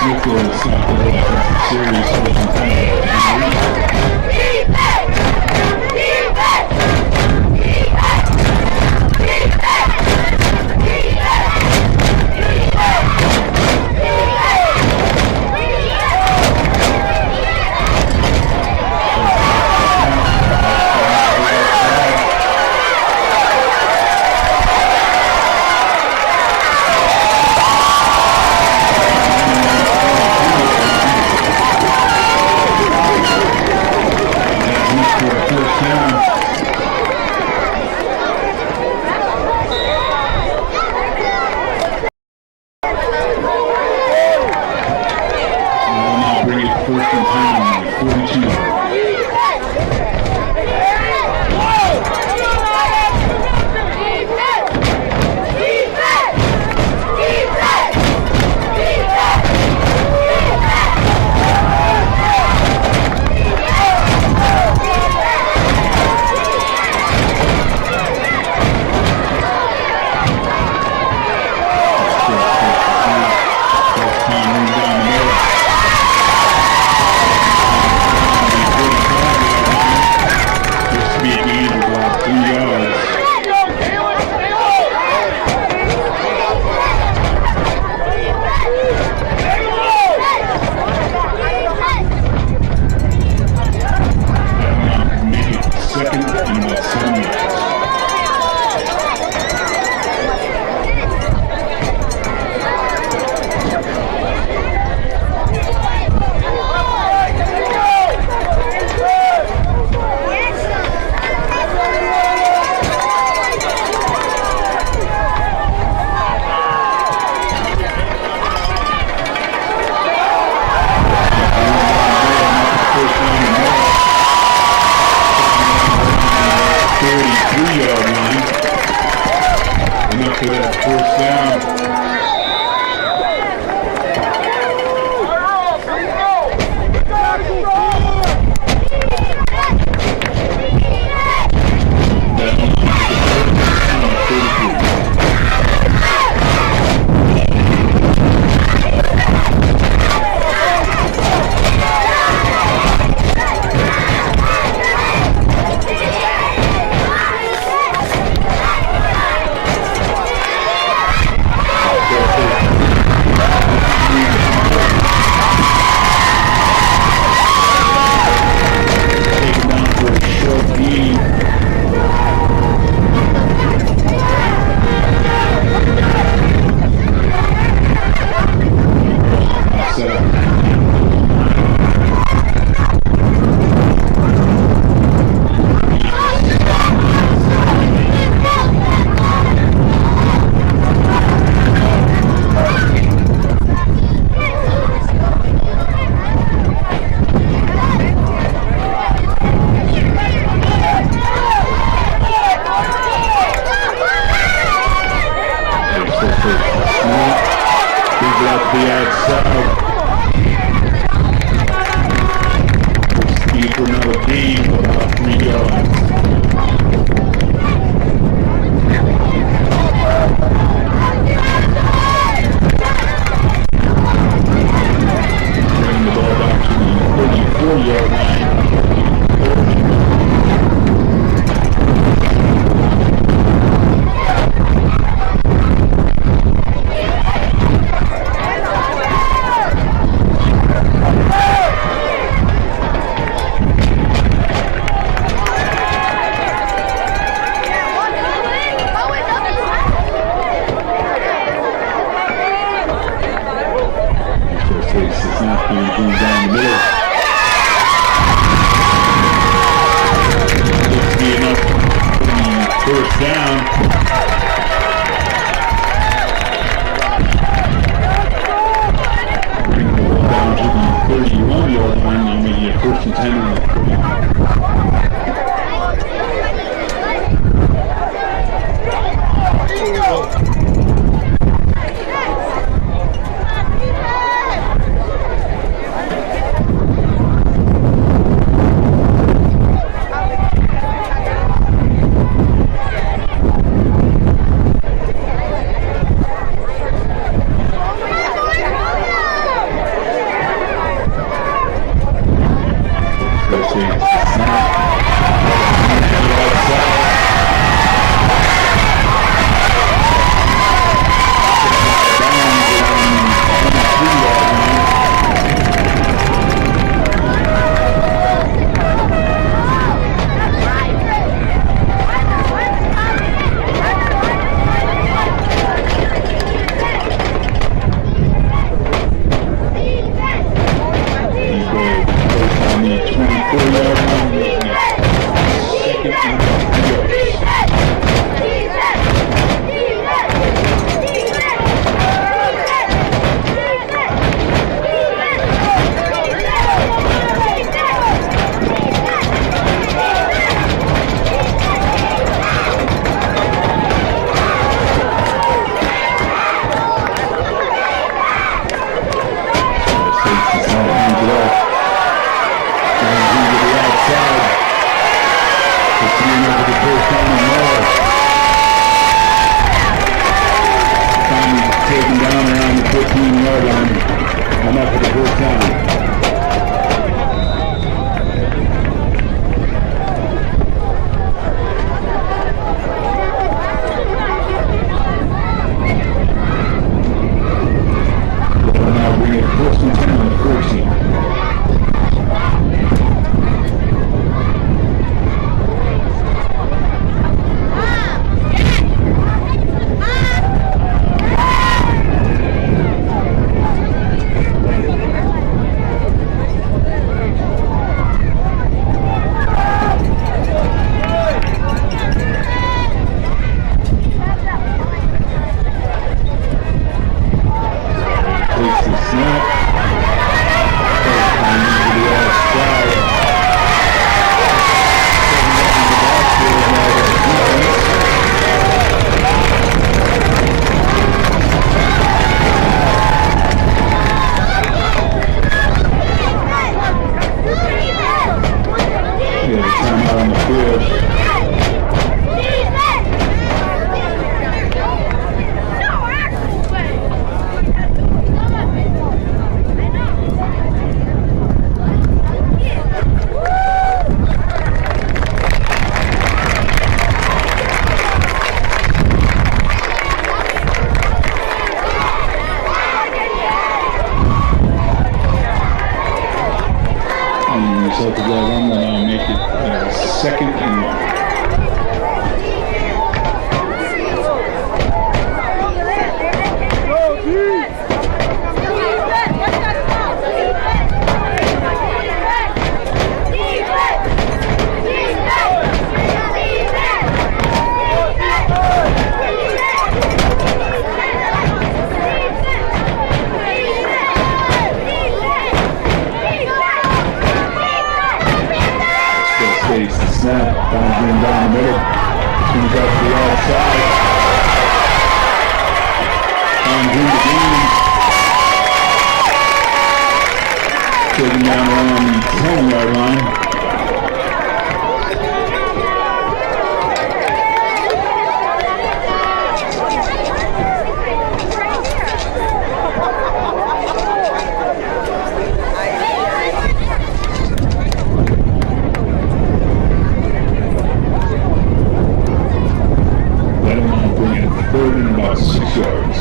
Smithfield series outside. Speed for another gain of about 3 yards. Bringing the ball back to the 34-yard line. Down the middle. Looks to be enough for the first down. Bring the ball down to the 31-yard line and maybe a 1st and 10 on the 15-yard line. I'm up for the first down. We'll now bring it 1st and 10 on the 14. taken down around the 10-yard line. That'll bring it 3rd and about 6 yards.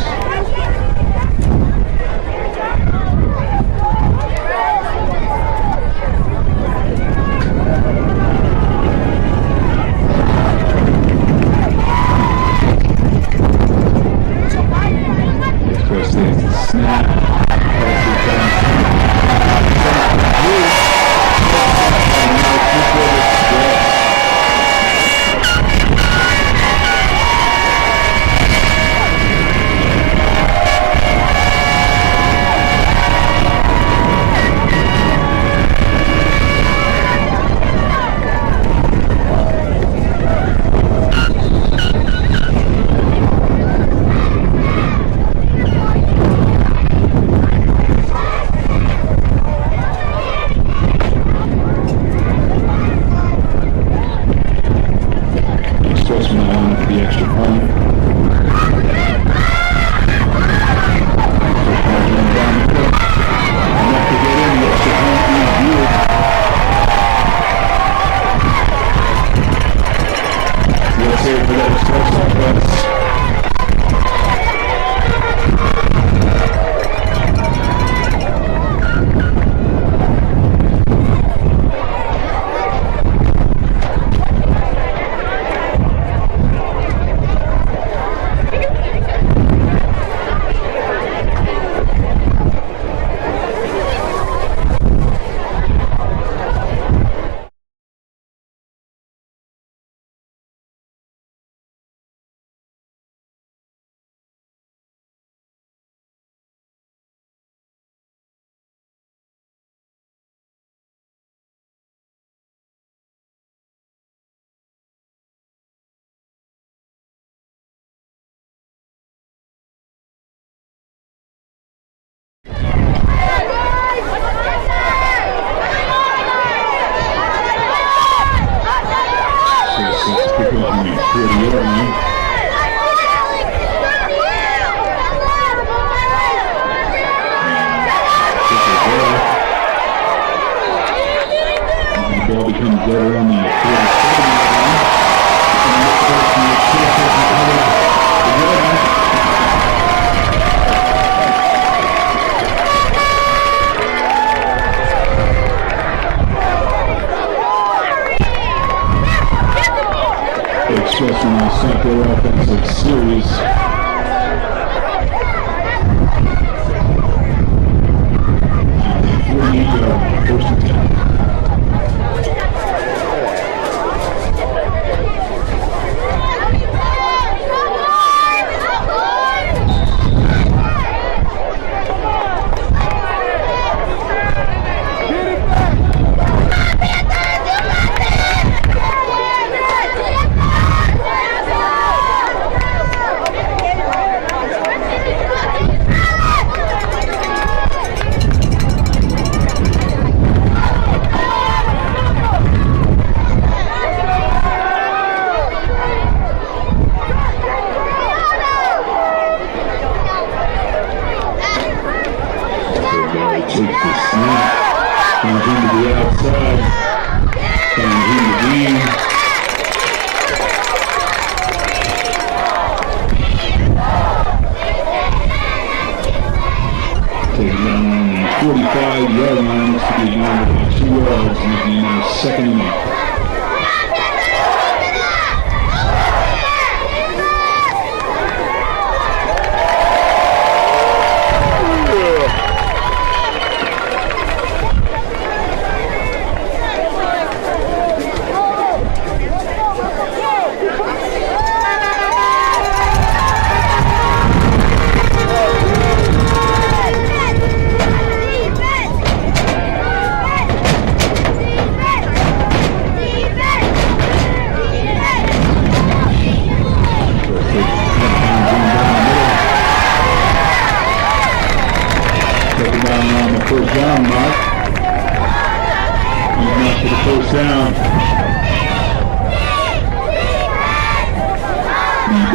Snap. The extra point. Enough to get in, the extra point being viewed. Let's hear it for that touchdown pass. The ball becomes dead on the 47. XPRESS in the second offensive series. First and 10.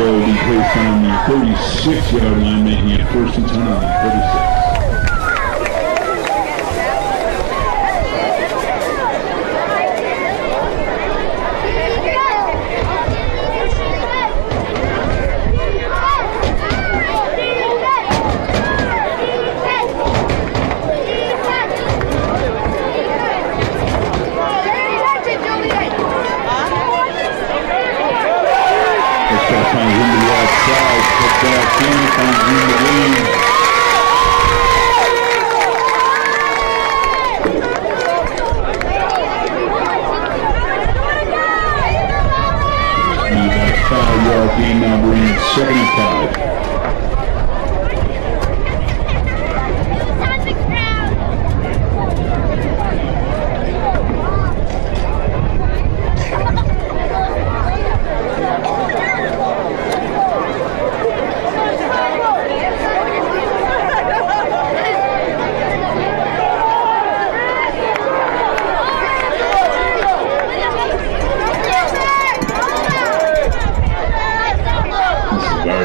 ball will be placed on the 36-yard line, making it 1st and 10 on the 36. Gain now bringing 75.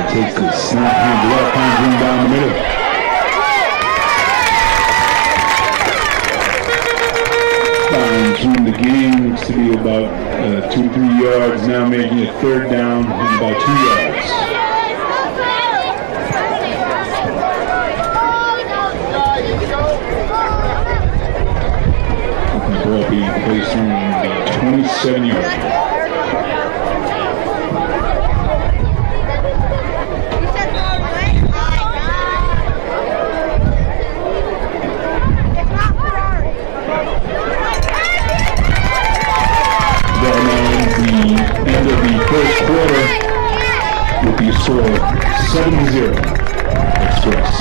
Takes the snap, hands left, finds room down the middle. Finds room the gain, looks to be about 2 to 3 yards, now making it 3rd down and about 2 yards. The ball being placed on the 27-yard line. End of the first quarter with the score 7-0 XPRESS.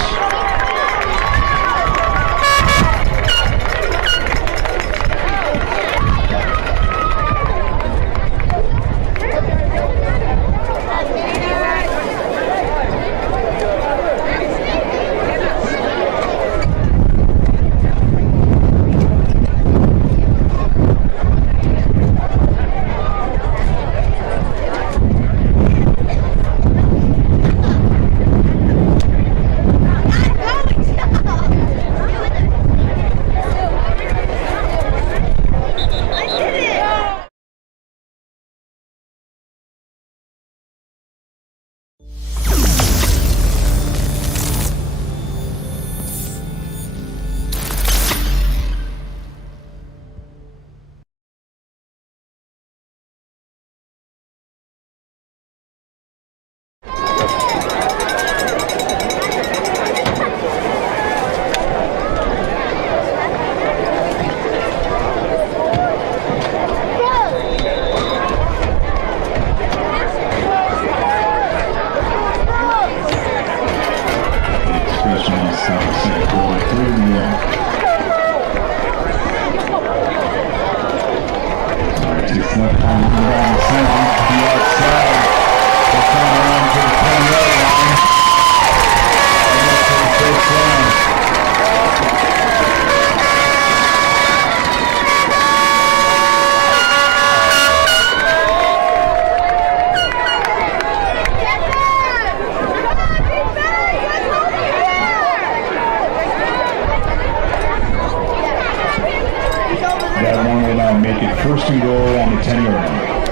That one will now make it 1st and goal on the 10-yard line.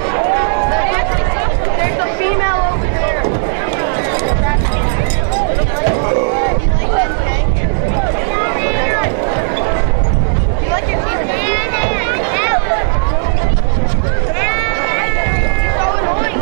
There's a female over there. Do you like your team? You're so annoying.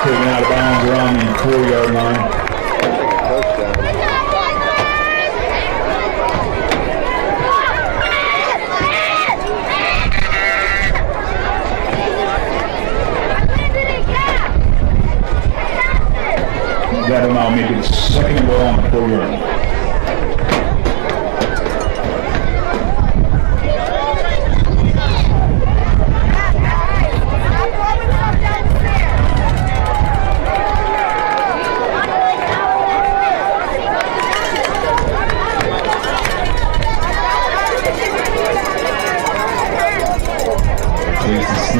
Taken out of bounds around the 4-yard line. That'll now make it 2nd and goal on the 4-yard line.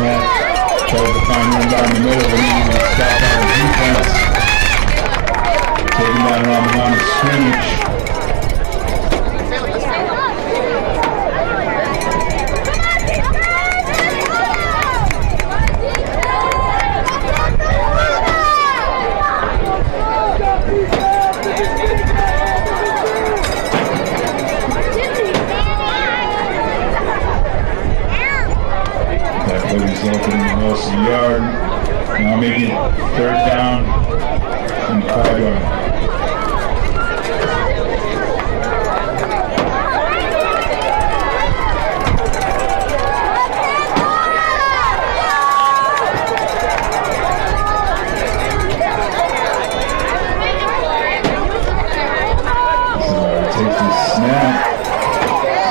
snap. Tries to find one down the middle, but he will stop out of defense. Taking down around the line of scrimmage. Resulting in the loss of the yard. Now making it third down and 5 yard. Takes the snap.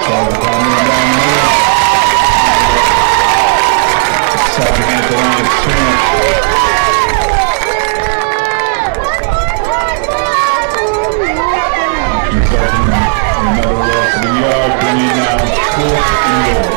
Tries to find him down the middle. Stopping at the line of scrimmage. Resulting in another loss of the yard, bringing down 4th and goal.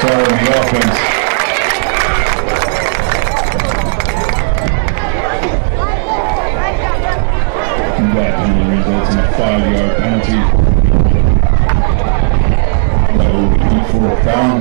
Star in the offense. And that penalty results in a 5 yard penalty. That will be 4th down.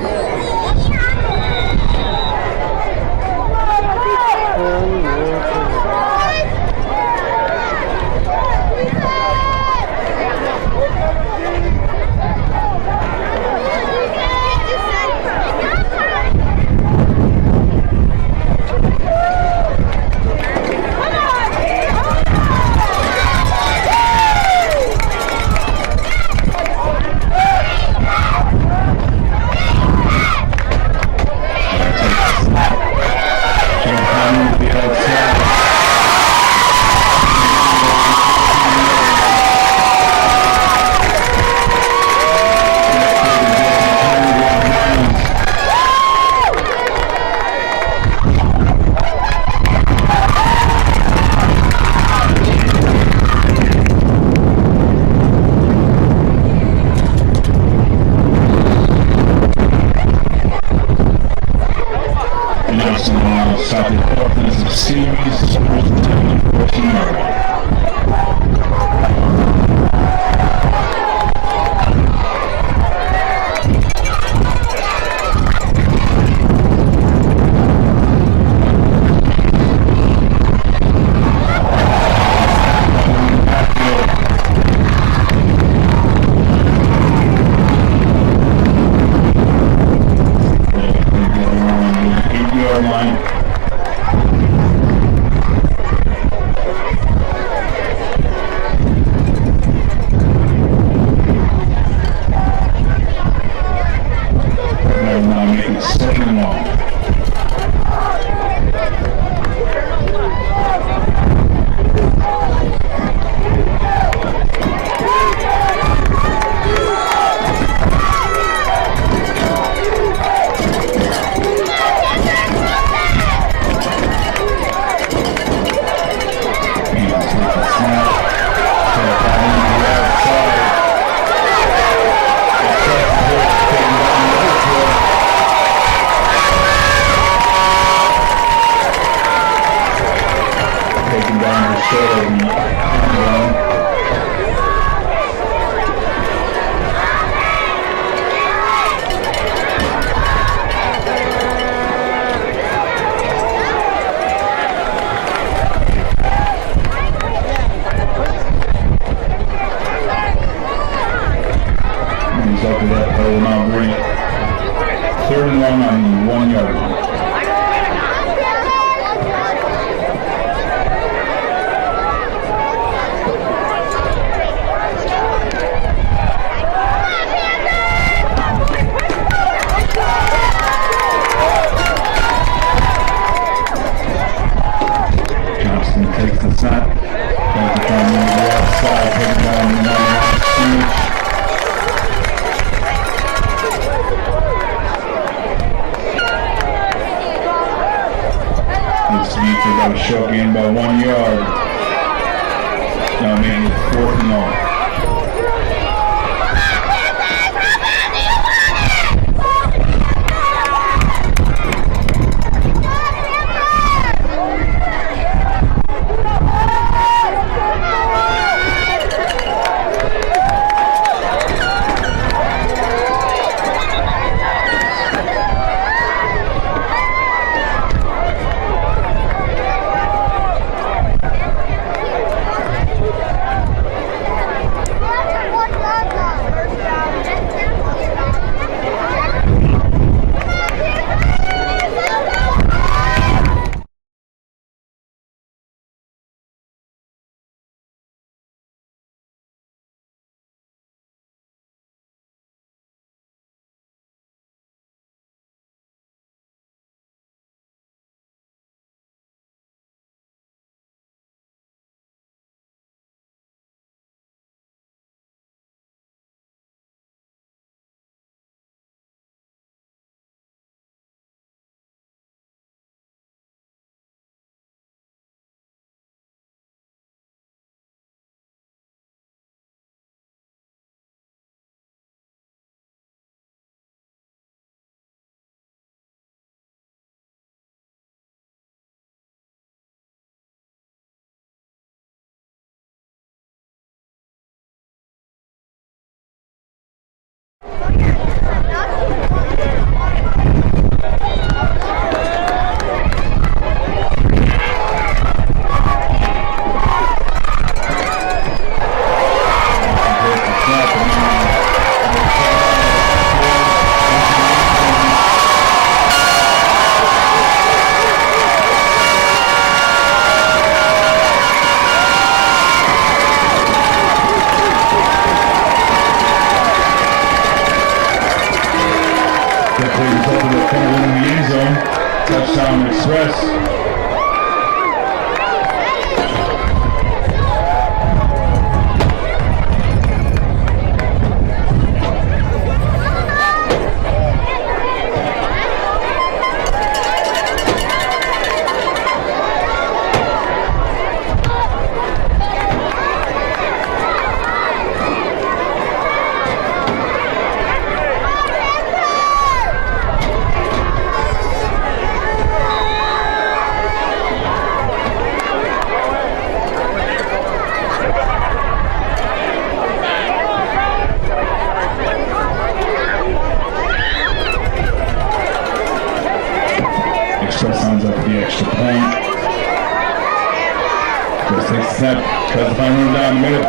Stop the offensive series. 14 yard. takes the snap. Tries to find him on the outside, taking down the last scrimmage. Looks to be for about a short gain by 1 yard. Now making it 4th and long. Touchdown XPRESS. XPRESS signs up for the extra point. Just takes a snap, tries to find room down the middle.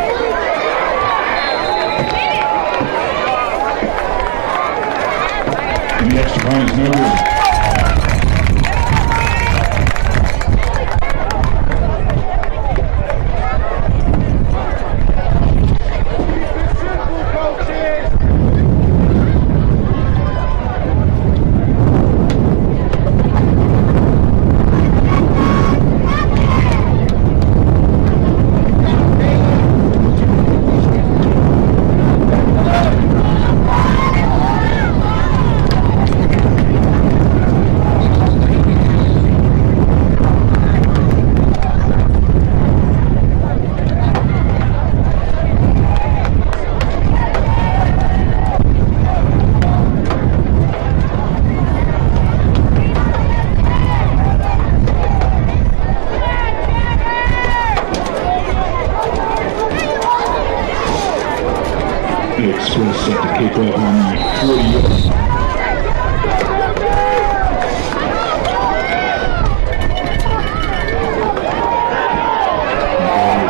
And the extra point is no good. XPRESS set to kick off on the 40 yards.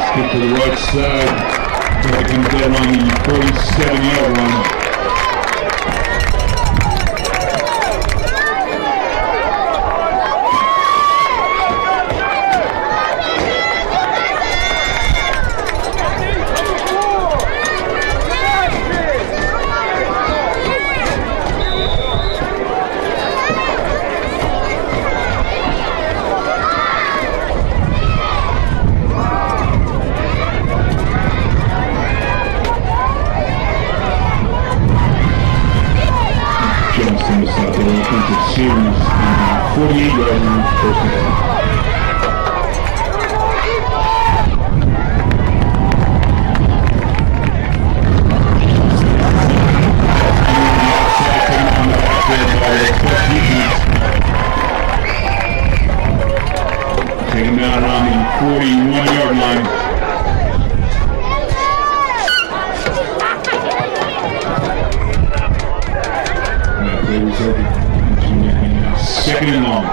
Skip to the right side. Here comes down on the 47-yard line. series, 48-yard line, first down. Take him down around the 41-yard line. Second and long.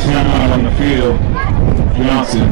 Timeout on the field, Johnston.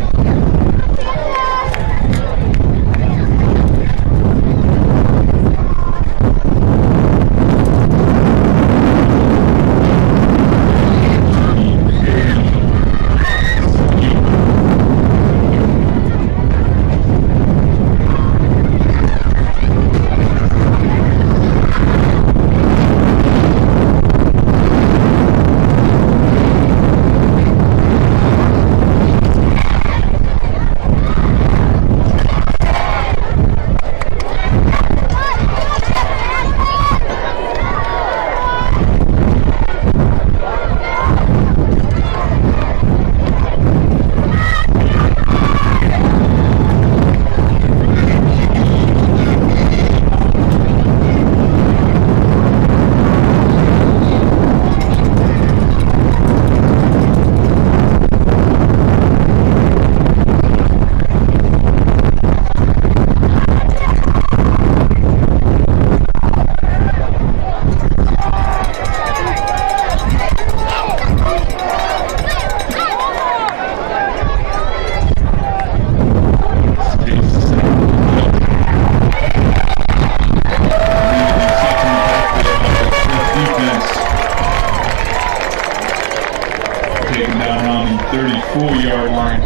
Taken down on the 34-yard line.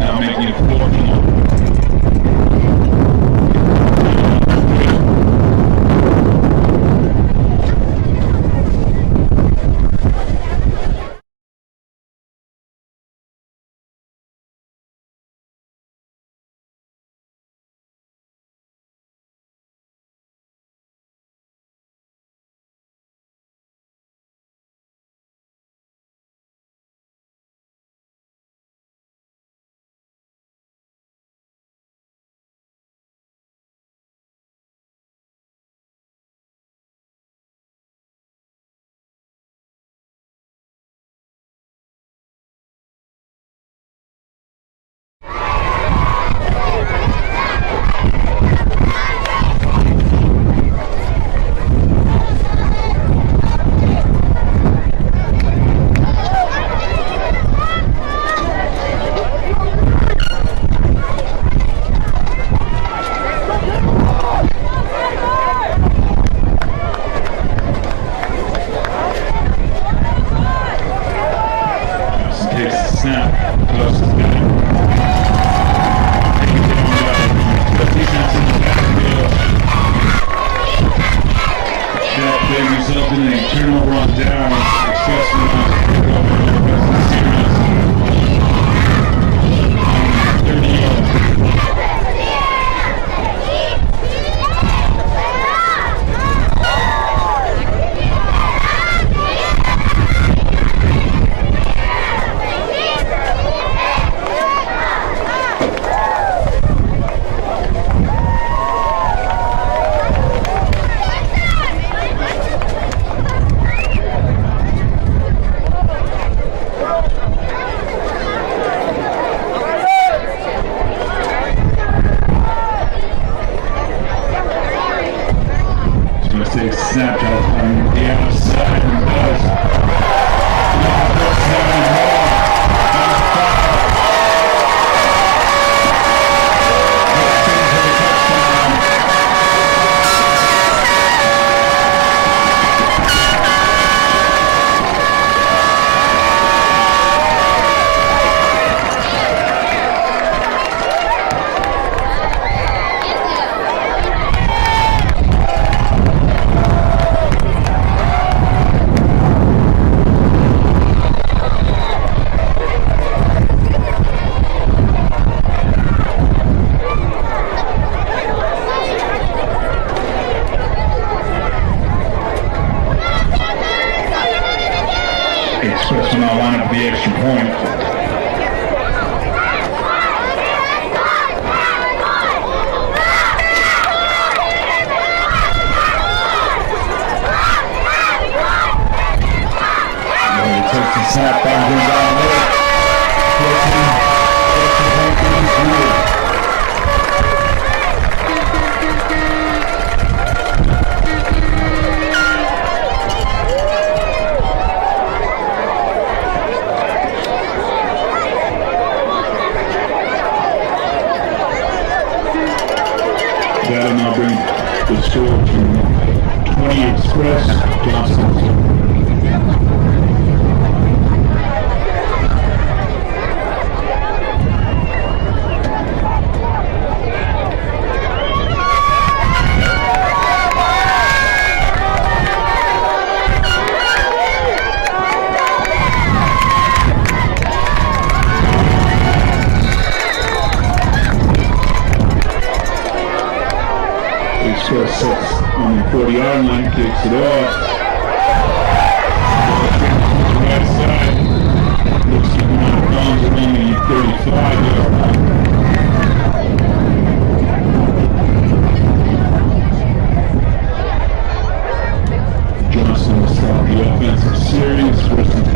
Now making it 4th and long. the outside and does. Express will now line up for the extra point. He takes the snap back and down there. That'll now bring the score to 20 Express, Johnston. Express sets on the 40-yard line, kicks it off. Right side. Looks to be out of bounds around the 35-yard line. Johnston will start the offensive series. First and 10.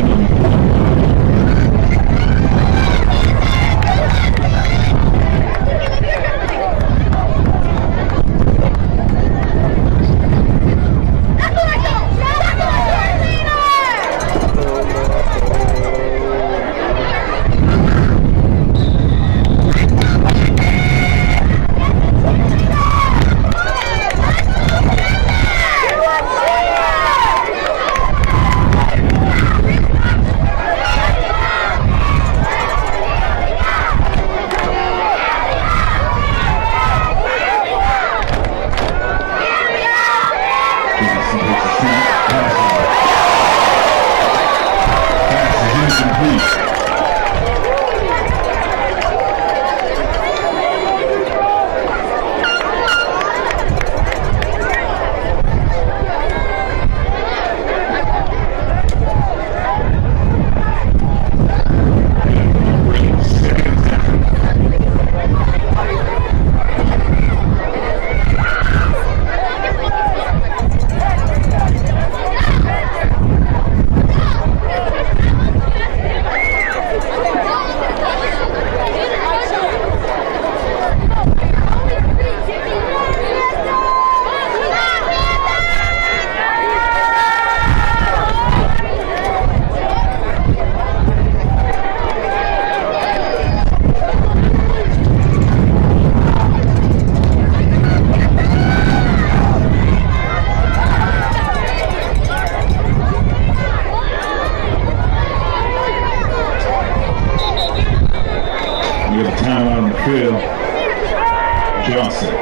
We have a timeout on the field. Johnston.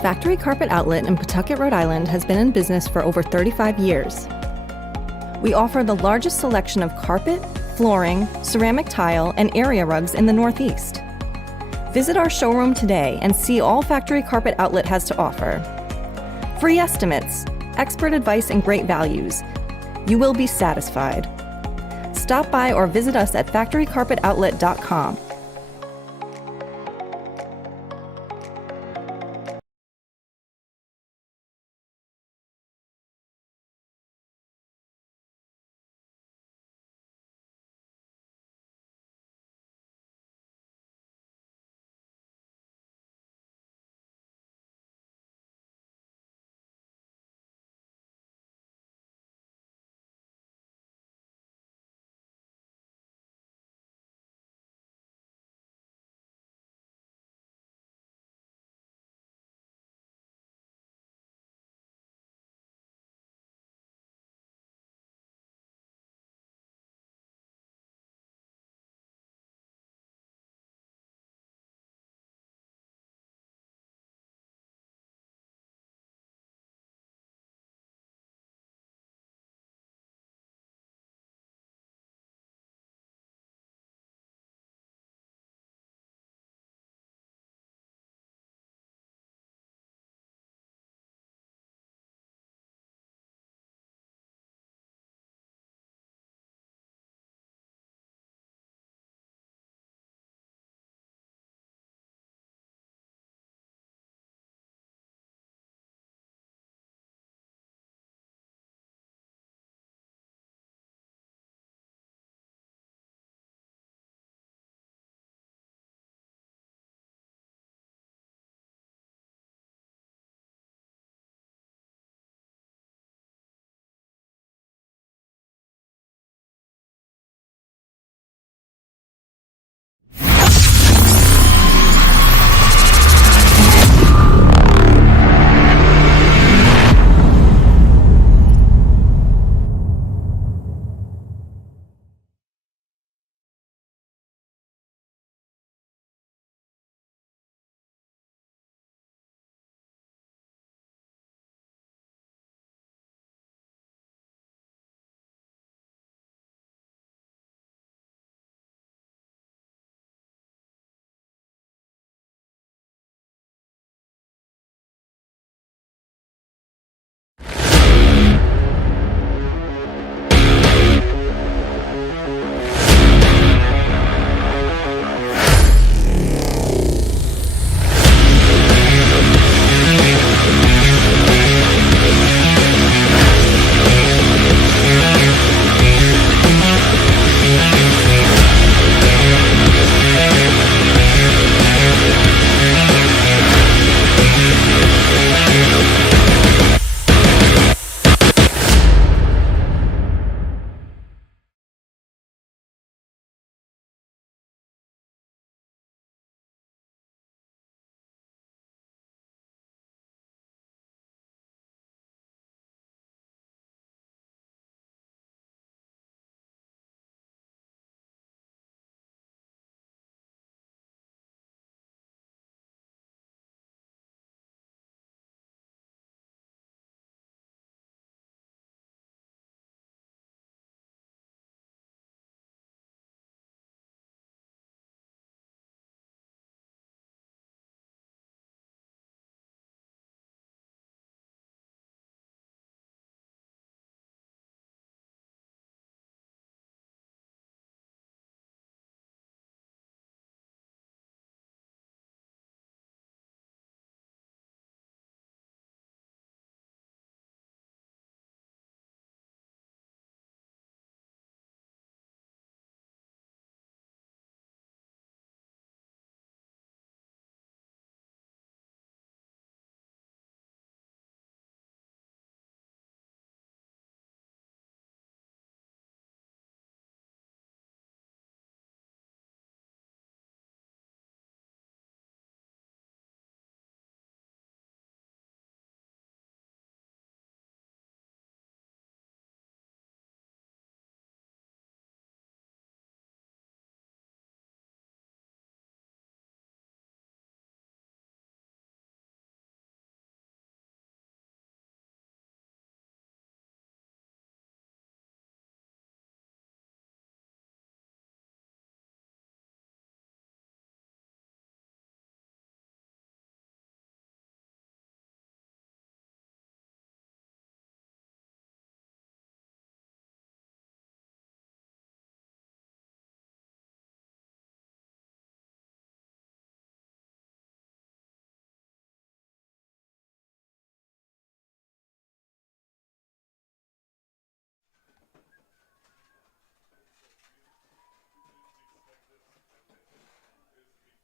Factory Carpet Outlet in Pawtucket, Rhode Island has been in business for over 35 years. We offer the largest selection of carpet, flooring, ceramic tile, and area rugs in the Northeast. Visit our showroom today and see all Factory Carpet Outlet has to offer. Free estimates, expert advice, and great values. You will be satisfied. Stop by or visit us at factorycarpetoutlet.com.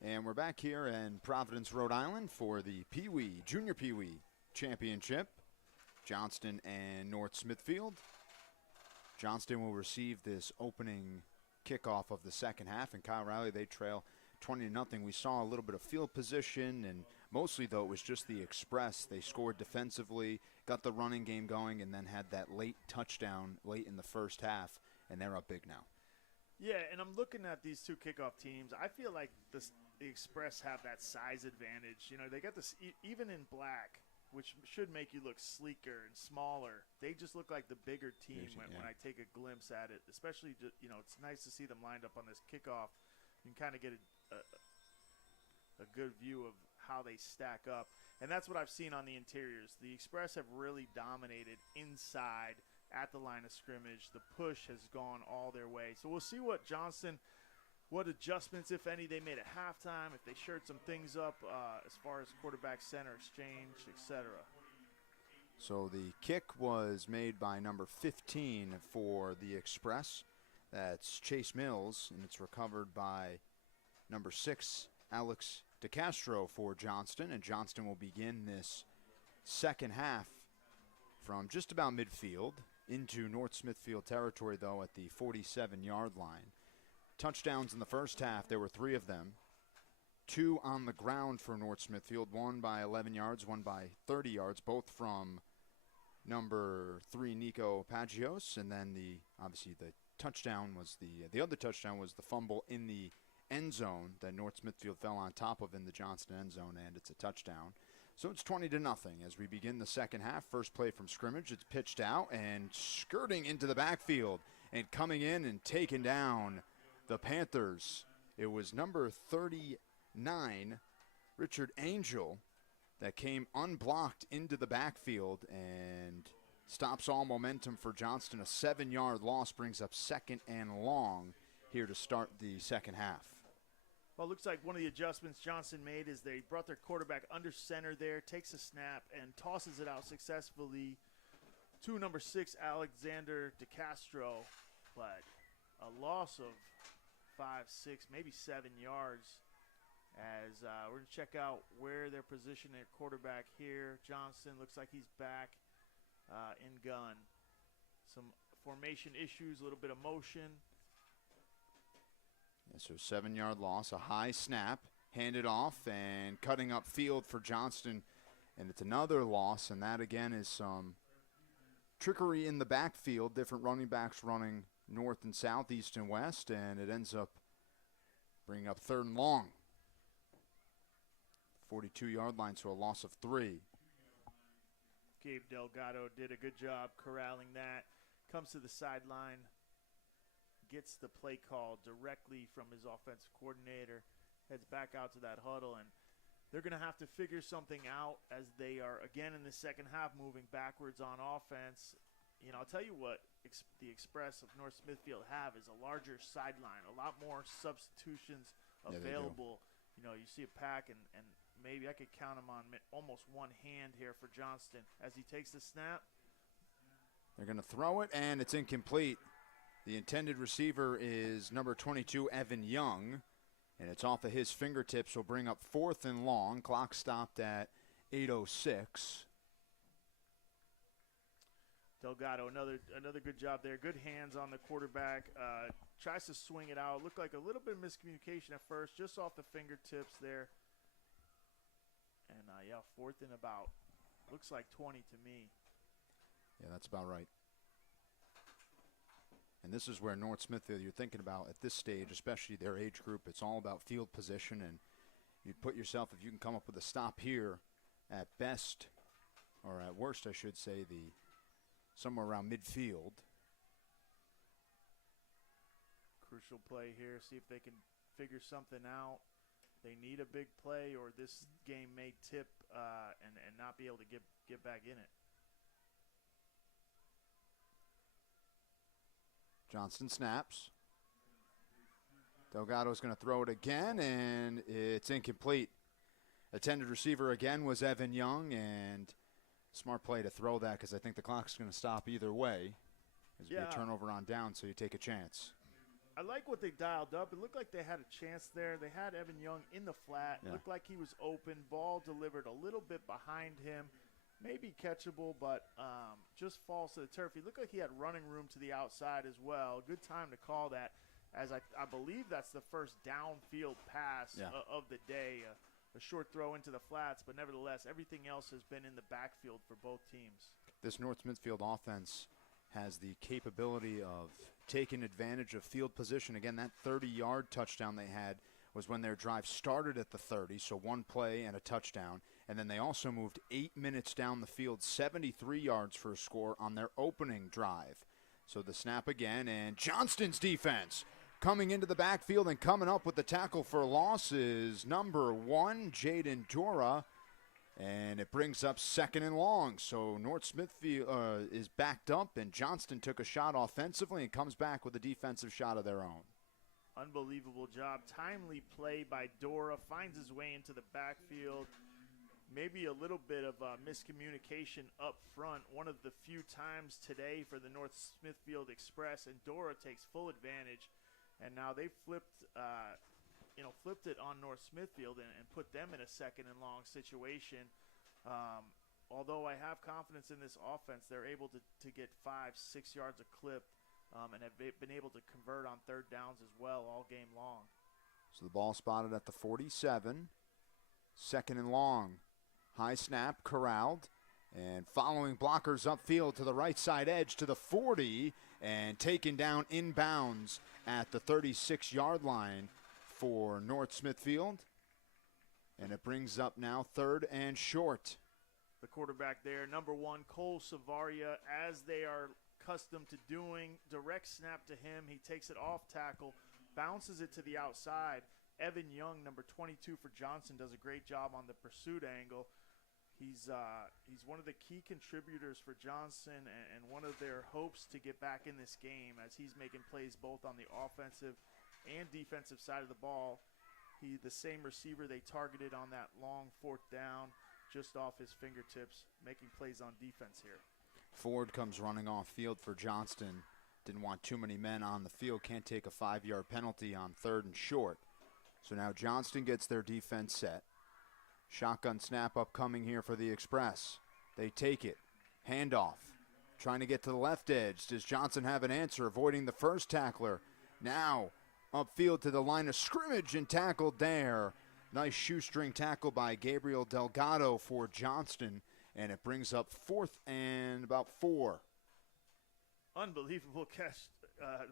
And we're back here in Providence, Rhode Island for the Peewee, Junior Peewee Championship. Johnston and North Smithfield. Johnston will receive this opening kickoff of the second half, and Kyle Riley, they trail 20-0. We saw a little bit of field position, and mostly, though, it was just the Express. They scored defensively, got the running game going, and then had that late touchdown late in the first half, and they're up big now. Yeah, and I'm looking at these two kickoff teams. I feel like the Express have that size advantage. You know, they got this even in black, which should make you look sleeker and smaller. They just look like the bigger team when I take a glimpse at it. Especially, you know, it's nice to see them lined up on this kickoff. You can kind of get a good view of how they stack up. And that's what I've seen on the interiors. The Express have really dominated inside at the line of scrimmage. The push has gone all their way. So we'll see what Johnston, what adjustments, if any, they made at halftime, if they shored some things up as far as quarterback center exchange, etc. So the kick was made by number 15 for the Express. That's Chase Mills, and it's recovered by number 6, Alex DeCastro for Johnston. And Johnston will begin this second half from just about midfield into North Smithfield territory, though, at the 47-yard line. Touchdowns in the first half, there were 3 of them. 2 on the ground for North Smithfield, one by 11 yards, one by 30 yards, both from number 3, Nico Pagios. And then obviously the touchdown was the other touchdown was the fumble in the end zone that North Smithfield fell on top of in the Johnston end zone, and it's a touchdown. So it's 20-0 as we begin the second half. First play from scrimmage. It's pitched out and skirting into the backfield and coming in and taking down the Panthers. It was number 39, Richard Angel, that came unblocked into the backfield and stops all momentum for Johnston. A 7-yard loss brings up 2nd and long here to start the second half. Well, it looks like one of the adjustments Johnston made is they brought their quarterback under center there, takes a snap, and tosses it out successfully to number 6, Alexander DeCastro. But a loss of 5, 6, maybe 7 yards as we're going to check out where they're positioning their quarterback here. Johnston looks like he's back in gun. Some formation issues, a little bit of motion. Yeah, so 7-yard loss, a high snap, handed off, and cutting up field for Johnston. And it's another loss, and that again is some trickery in the backfield, different running backs running north and south, east and west, and it ends up bringing up 3rd and long. 42-yard line, so a loss of 3. Gabe Delgado did a good job corralling that. Comes to the sideline, gets the play call directly from his offensive coordinator, heads back out to that huddle, and they're going to have to figure something out as they are, again, in the second half, moving backwards on offense. You know, I'll tell you what the Express of North Smithfield have is a larger sideline, a lot more substitutions available. You know, you see a pack, and maybe I could count them on almost one hand here for Johnston as he takes the snap. They're going to throw it, and it's incomplete. The intended receiver is number 22, Evan Young, and it's off of his fingertips. Will bring up 4th and long. Clock stopped at 8:06. Delgado, another good job there. Good hands on the quarterback. Tries to swing it out. Looked like a little bit of miscommunication at first, just off the fingertips there. And, 4th and about, looks like 20 to me. Yeah, that's about right. And this is where North Smithfield, you're thinking about at this stage, especially their age group, it's all about field position. And you'd put yourself, if you can come up with a stop here at best, or at worst, I should say, somewhere around midfield. Crucial play here. See if they can figure something out. They need a big play, or this game may tip and not be able to get back in it. Johnston snaps. Delgado's going to throw it again, and it's incomplete. Intended receiver again was Evan Young, and smart play to throw that because I think the clock's going to stop either way. There's going to be a turnover on down, so you take a chance. I like what they dialed up. It looked like they had a chance there. They had Evan Young in the flat. Yeah. Looked like he was open. Ball delivered a little bit behind him. Maybe catchable, but just falls to the turf. He looked like he had running room to the outside as well. Good time to call that, as I believe that's the first downfield pass of the day. A short throw into the flats, but nevertheless, everything else has been in the backfield for both teams. This North Smithfield offense has the capability of taking advantage of field position. Again, that 30-yard touchdown they had was when their drive started at the 30, so one play and a touchdown. And then they also moved 8 minutes down the field, 73 yards for a score on their opening drive. So the snap again, and Johnston's defense coming into the backfield and coming up with the tackle for loss is number 1, Jaden Dora. And it brings up 2nd and long. So North Smithfield is backed up, and Johnston took a shot offensively and comes back with a defensive shot of their own. Unbelievable job. Timely play by Dora. Finds his way into the backfield. Maybe a little bit of miscommunication up front. One of the few times today for the North Smithfield Express, and Dora takes full advantage. And now they flipped it on North Smithfield and put them in a 2nd and long situation. Although I have confidence in this offense, they're able to get 5-6 yards a clip and have been able to convert on 3rd downs as well all game long. So the ball spotted at the 47. 2nd and long. High snap, corralled, and following blockers upfield to the right side edge to the 40, and taken down inbounds at the 36-yard line for North Smithfield. And it brings up now 3rd and short. The quarterback there, number 1, Cole Savaria, as they are accustomed to doing, direct snap to him. He takes it off tackle, bounces it to the outside. Evan Young, number 22 for Johnston, does a great job on the pursuit angle. He's one of the key contributors for Johnston and one of their hopes to get back in this game, as he's making plays both on the offensive and defensive side of the ball. He, the same receiver they targeted on that long 4th down, just off his fingertips, making plays on defense here. Ford comes running off field for Johnston. Didn't want too many men on the field. Can't take a 5-yard penalty on 3rd and short. So now Johnston gets their defense set. Shotgun snap upcoming here for the Express. They take it. Handoff. Trying to get to the left edge. Does Johnson have an answer? Avoiding the first tackler. Now upfield to the line of scrimmage and tackled there. Nice shoestring tackle by Gabriel Delgado for Johnston. And it brings up 4th and about 4. Unbelievable catch.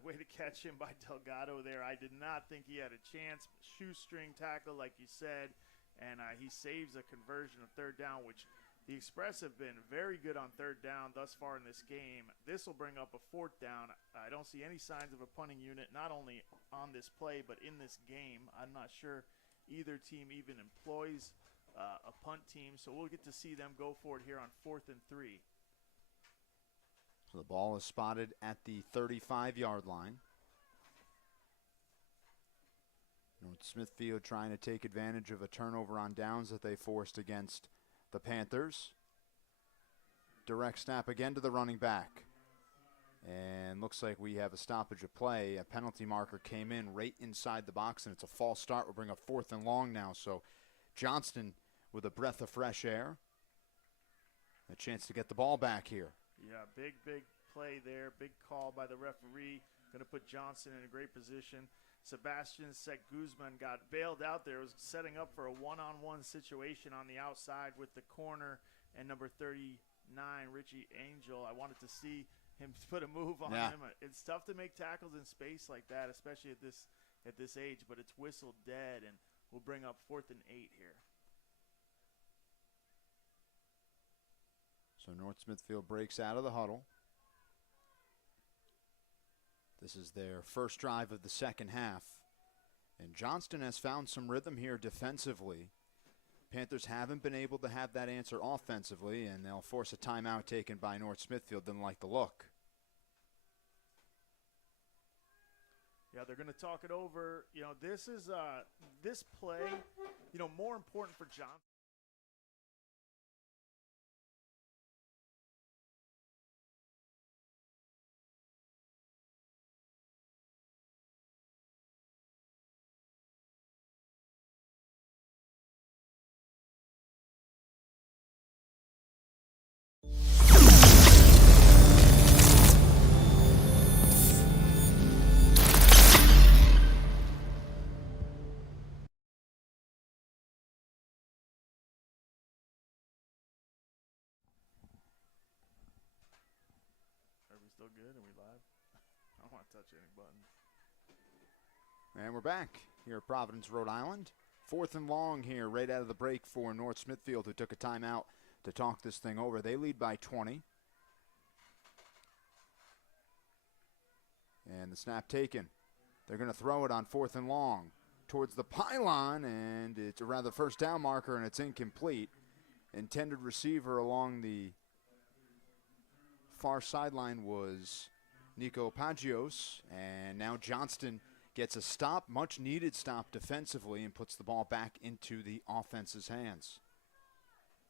Way to catch him by Delgado there. I did not think he had a chance. Shoestring tackle, like you said. And he saves a conversion of 3rd down, which the Express have been very good on 3rd down thus far in this game. This will bring up a 4th down. I don't see any signs of a punting unit, not only on this play, but in this game. I'm not sure either team even employs a punt team, so we'll get to see them go for it here on 4th and 3. So the ball is spotted at the 35-yard line. North Smithfield trying to take advantage of a turnover on downs that they forced against the Panthers. Direct snap again to the running back. And looks like we have a stoppage of play. A penalty marker came in right inside the box, and it's a false start. We'll bring up 4th and long now. So Johnston with a breath of fresh air. A chance to get the ball back here. Yeah, big play there. Big call by the referee. Going to put Johnston in a great position. Sebastian Guzman got bailed out there. Was setting up for a one-on-one situation on the outside with the corner and number 39, Richie Angel. I wanted to see him put a move on him. It's tough to make tackles in space like that, especially at this age, but it's whistled dead, and we'll bring up 4th and 8 here. So North Smithfield breaks out of the huddle. This is their first drive of the 2nd half. And Johnston has found some rhythm here defensively. Panthers haven't been able to have that answer offensively, and they'll force a timeout taken by North Smithfield. Didn't like the look. Yeah, they're going to talk it over. You know, this is this play, more important for Johnston. still good? Are we live? I don't want to touch any buttons. And we're back here at Providence, Rhode Island. 4th and long here right out of the break for North Smithfield, who took a timeout to talk this thing over. They lead by 20. And the snap taken. They're going to throw it on 4th and long towards the pylon, and it's a rather first down marker, and it's incomplete. Intended receiver along the far sideline was Nico Pagios, and now Johnston gets a stop, much needed stop defensively, and puts the ball back into the offense's hands.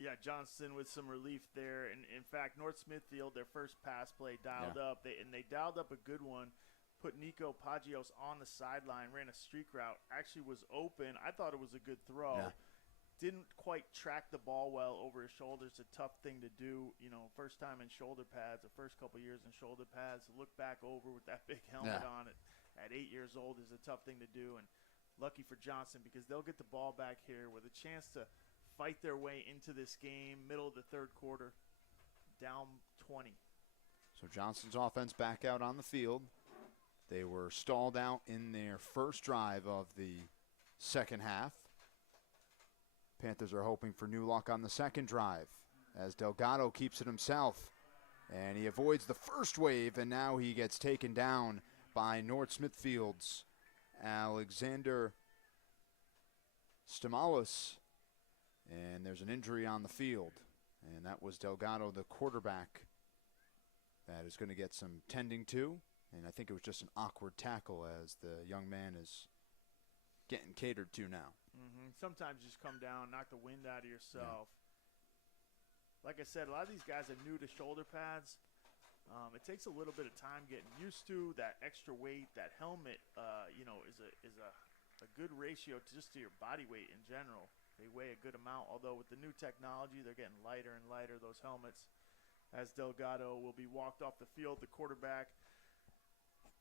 Yeah, Johnston with some relief there. And in fact, North Smithfield, their first pass play dialed up. They dialed up a good one, put Nico Pagios on the sideline, ran a streak route, actually was open. I thought it was a good throw. Yeah. Didn't quite track the ball well over his shoulder. It's a tough thing to do. You know, first time in shoulder pads, the first couple years in shoulder pads, to look back over with that big helmet on it at 8 years old is a tough thing to do. And lucky for Johnston, because they'll get the ball back here with a chance to fight their way into this game, middle of the third quarter, down 20. So Johnston's offense back out on the field. They were stalled out in their first drive of the second half. Panthers are hoping for new luck on the second drive as Delgado keeps it himself. And he avoids the first wave, and now he gets taken down by North Smithfield's Alexander Stamalis. And there's an injury on the field. And that was Delgado, the quarterback, that is going to get some tending to. And I think it was just an awkward tackle as the young man is getting catered to now. Sometimes you just come down, knock the wind out of yourself. Like I said, a lot of these guys are new to shoulder pads. It takes a little bit of time getting used to that extra weight. That helmet, is a good ratio to just to your body weight in general. They weigh a good amount, although with the new technology, they're getting lighter and lighter, those helmets. As Delgado will be walked off the field, the quarterback,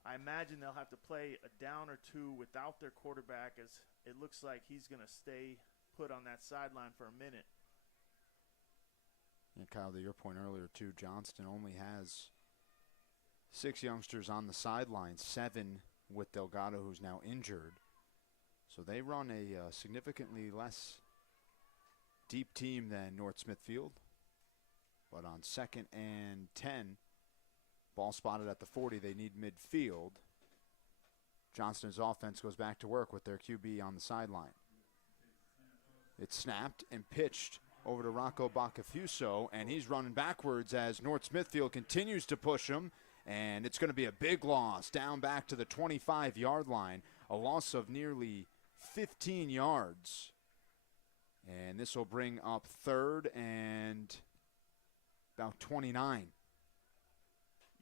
I imagine they'll have to play a down or two without their quarterback, as it looks like he's going to stay put on that sideline for a minute. And Kyle, to your point earlier too, Johnston only has 6 youngsters on the sideline, 7 with Delgado, who's now injured. So they run a significantly less deep team than North Smithfield. But on 2nd and 10, ball spotted at the 40, they need midfield. Johnston's offense goes back to work with their QB on the sideline. It's snapped and pitched over to Rocco Baccafuso, and he's running backwards as North Smithfield continues to push him, and it's going to be a big loss down back to the 25-yard line, a loss of nearly 15 yards. And this will bring up 3rd and about 29.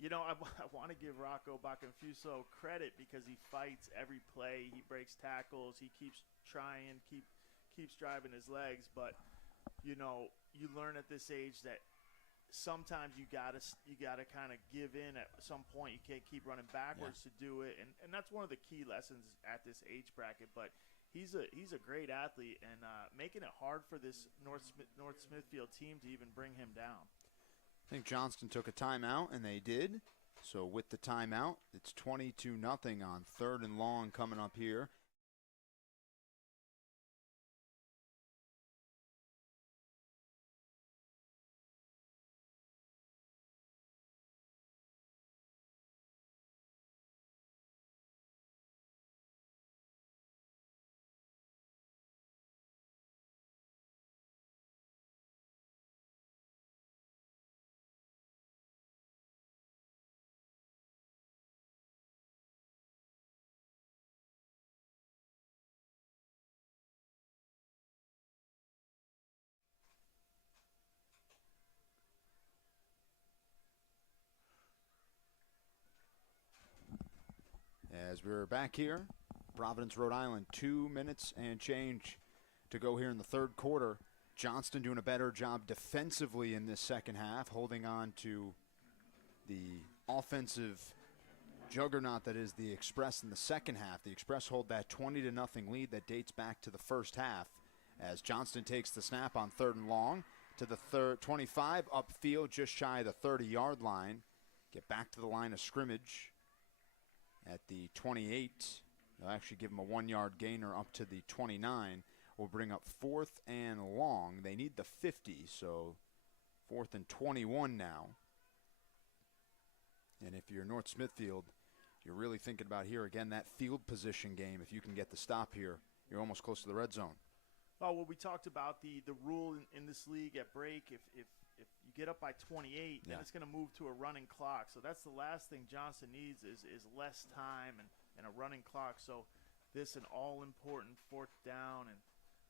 You know, I want to give Rocco Baccafuso credit because he fights every play. He breaks tackles. He keeps trying, keeps driving his legs. But, you know, you learn at this age that sometimes you gotta kind of give in at some point. You can't keep running backwards to do it. And that's one of the key lessons at this age bracket. But he's a great athlete, and making it hard for this North Smithfield team to even bring him down. I think Johnston took a timeout, and they did. So with the timeout, it's 22-0 on 3rd and long coming up here. As we're back here, Providence, Rhode Island, 2 minutes and change to go here in the third quarter. Johnston doing a better job defensively in this second half, holding on to the offensive juggernaut that is the Express in the second half. The Express hold that 20-0 lead that dates back to the first half as Johnston takes the snap on 3rd and long to the 25 upfield, just shy of the 30-yard line. get back to the line of scrimmage at the 28. They'll actually give them a 1-yard gainer up to the 29. Will bring up 4th and long. They need the 50, so 4th and 21 now. And if you're North Smithfield, you're really thinking about here, again, that field position game. If you can get the stop here, you're almost close to the red zone. Well, we talked about the rule in this league at break. If you get up by 28, then it's going to move to a running clock. So that's the last thing Johnston needs is less time and a running clock. So this an all-important 4th down. And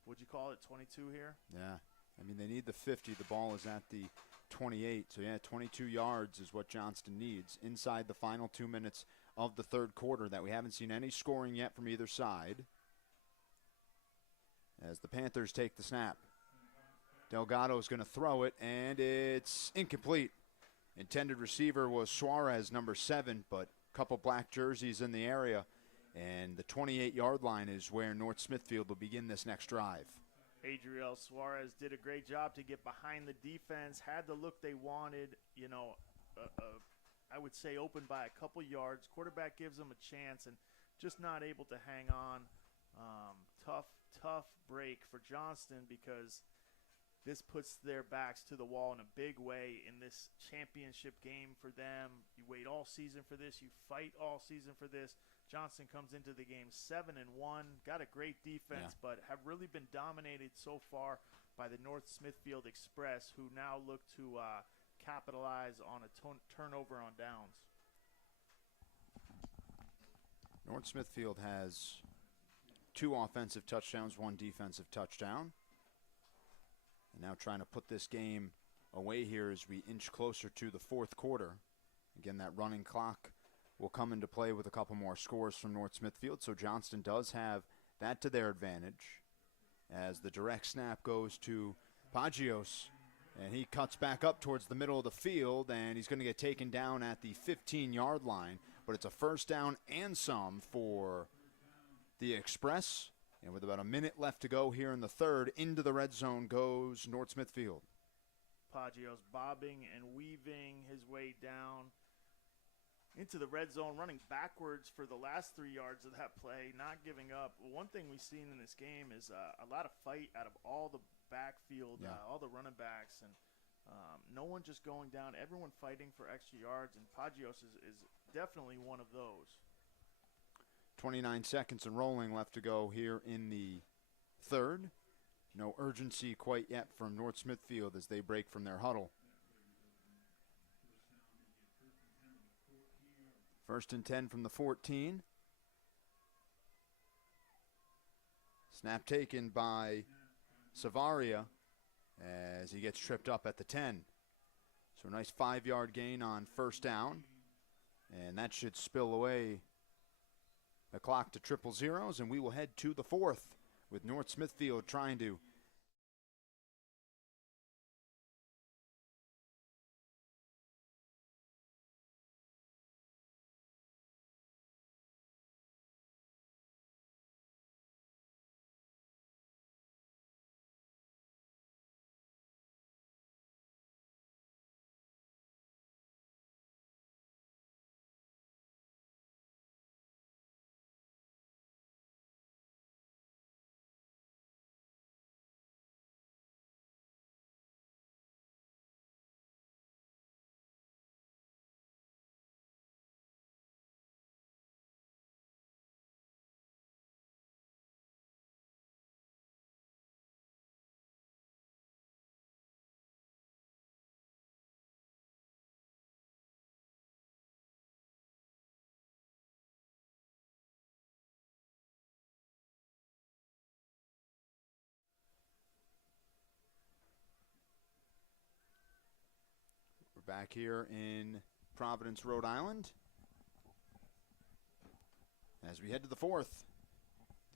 would you call it 22 here? Yeah. I mean, they need the 50. The ball is at the 28. So, 22 yards is what Johnston needs inside the final 2 minutes of the third quarter that we haven't seen any scoring yet from either side. As the Panthers take the snap. Delgado's going to throw it, and it's incomplete. Intended receiver was Suarez, number 7, but a couple black jerseys in the area. And the 28-yard line is where North Smithfield will begin this next drive. Adriel Suarez did a great job to get behind the defense, had the look they wanted, I would say open by a couple yards. Quarterback gives them a chance and just not able to hang on. Tough break for Johnston because this puts their backs to the wall in a big way in this championship game for them. You wait all season for this. You fight all season for this. Johnston comes into the game 7-1, got a great defense, but have really been dominated so far by the North Smithfield Express, who now look to capitalize on a turnover on downs. North Smithfield has 2 offensive touchdowns, 1 defensive touchdown. And now trying to put this game away here as we inch closer to the fourth quarter. Again, that running clock will come into play with a couple more scores from North Smithfield. So Johnston does have that to their advantage as the direct snap goes to Pagios. And he cuts back up towards the middle of the field, and he's going to get taken down at the 15-yard line. But it's a first down and some for the Express. And with about a minute left to go here in the third, into the red zone goes North Smithfield. Pagios bobbing and weaving his way down into the red zone, running backwards for the last 3 yards of that play, not giving up. One thing we've seen in this game is a lot of fight out of all the backfield, all the running backs, and no one just going down. Everyone fighting for extra yards, and Pagios is definitely one of those. 29 seconds and rolling left to go here in the third. No urgency quite yet from North Smithfield as they break from their huddle. 1st and 10 from the 14. Snap taken by Savaria as he gets tripped up at the 10. So a nice 5-yard gain on first down. And that should spill away the clock to 0-0, and we will head to the fourth with North Smithfield trying to back here in Providence, Rhode Island. As we head to the fourth,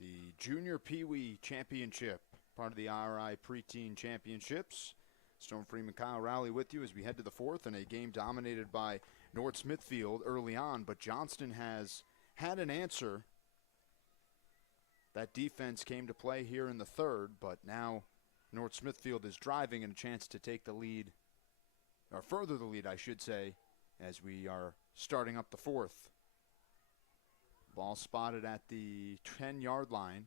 the Junior Peewee Championship, part of the RI Preteen Championships. Storm Freeman, Kyle Rowley with you as we head to the fourth in a game dominated by North Smithfield early on, but Johnston has had an answer. That defense came to play here in the third, but now North Smithfield is driving and a chance to take the lead, or further the lead, I should say, as we are starting up the fourth. Ball spotted at the 10-yard line.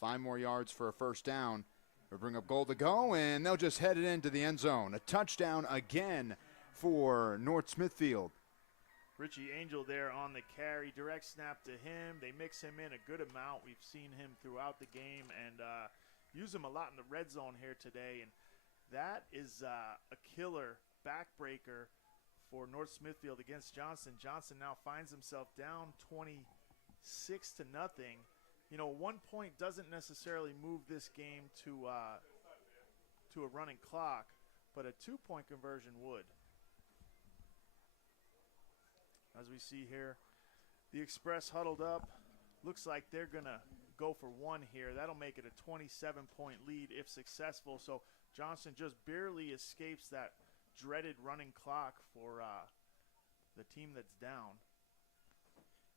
5 more yards for a first down. We'll bring up goal to go, and they'll just head it into the end zone. A touchdown again for North Smithfield. Richie Angel there on the carry, direct snap to him. They mix him in a good amount. We've seen him throughout the game and use him a lot in the red zone here today. And that is a killer backbreaker for North Smithfield against Johnston. Johnston now finds himself down 26-0. You know, 1 point doesn't necessarily move this game to a running clock, but a 2-point conversion would. As we see here, the Express huddled up. Looks like they're going to go for 1 here. That'll make it a 27-point lead if successful. So Johnston just barely escapes that dreaded running clock for the team that's down.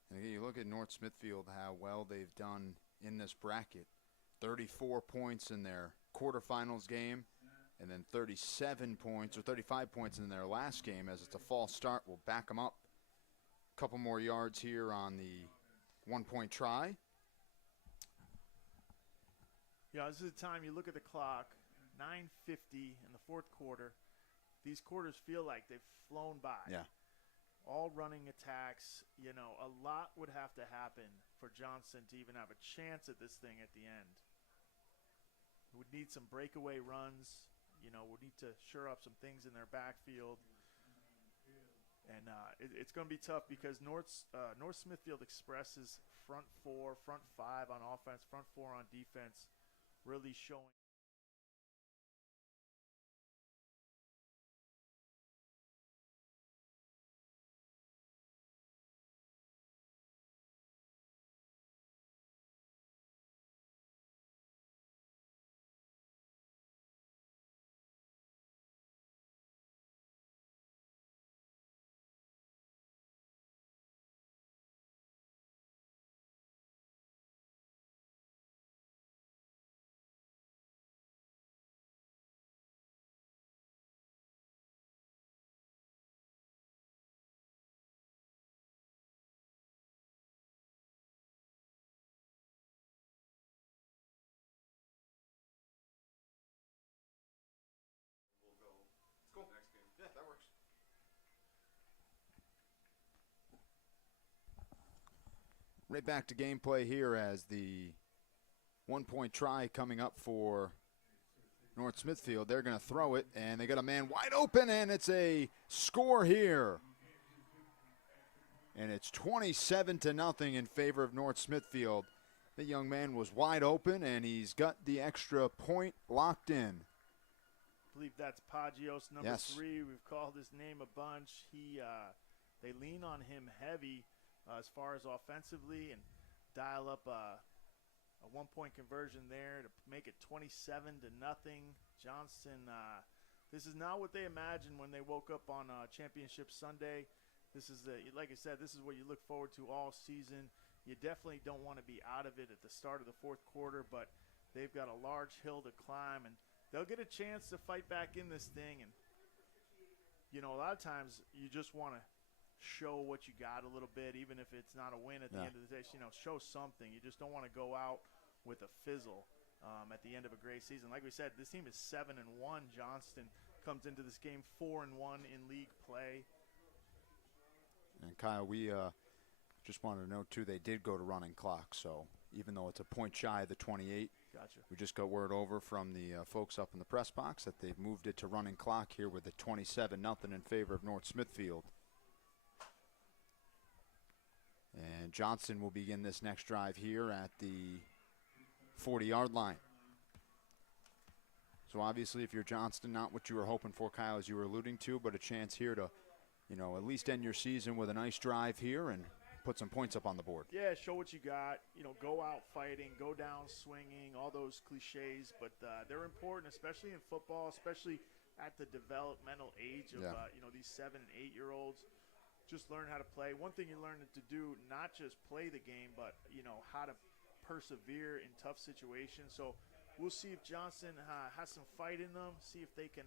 And again, you look at North Smithfield, how well they've done in this bracket. 34 points in their quarterfinals game, and then 37 points or 35 points in their last game. As it's a false start, we'll back them up. Couple more yards here on the 1-point try. Yeah, this is the time you look at the clock, 9:50 in the fourth quarter. These quarters feel like they've flown by. Yeah. All running attacks. You know, a lot would have to happen for Johnston to even have a chance at this thing at the end. Would need some breakaway runs. You know, would need to shore up some things in their backfield. And it's going to be tough because North Smithfield Express's front 4, front 5 on offense, front 4 on defense, really showing. Yeah, that works. Right back to gameplay here as the 1-point try coming up for North Smithfield. They're going to throw it, and they got a man wide open, and it's a score here. And it's 27-0 in favor of North Smithfield. The young man was wide open, and he's got the extra point locked in. I believe that's Pagios, number Yes. 3. We've called his name a bunch. They lean on him heavy as far as offensively and dial up a 1-point conversion there to make it 27-0. Johnston, this is not what they imagined when they woke up on Championship Sunday. This is like I said, this is what you look forward to all season. You definitely don't want to be out of it at the start of the fourth quarter, but they've got a large hill to climb, and they'll get a chance to fight back in this thing. And, you know, a lot of times you just want to show what you got a little bit, even if it's not a win at the end of the day. You know, show something. You just don't want to go out with a fizzle at the end of a great season. Like we said, this team is 7-1. Johnston comes into this game 4-1 in league play. And Kyle, we just wanted to note too, they did go to running clock. So even though it's a point shy of the 28, Gotcha. we just got word over from the folks up in the press box that they've moved it to running clock here with a 27-0 in favor of North Smithfield. And Johnston will begin this next drive here at the 40-yard line. So obviously, if you're Johnston, not what you were hoping for, Kyle, as you were alluding to, but a chance here to, you know, at least end your season with a nice drive here and put some points up on the board. Yeah, show what you got. You know, go out fighting, go down swinging, all those cliches. But they're important, especially in football, especially at the developmental age of, you know, these 7- and 8-year-olds. Just learn how to play. One thing you learn to do, not just play the game, but, you know, how to persevere in tough situations. So we'll see if Johnston has some fight in them, see if they can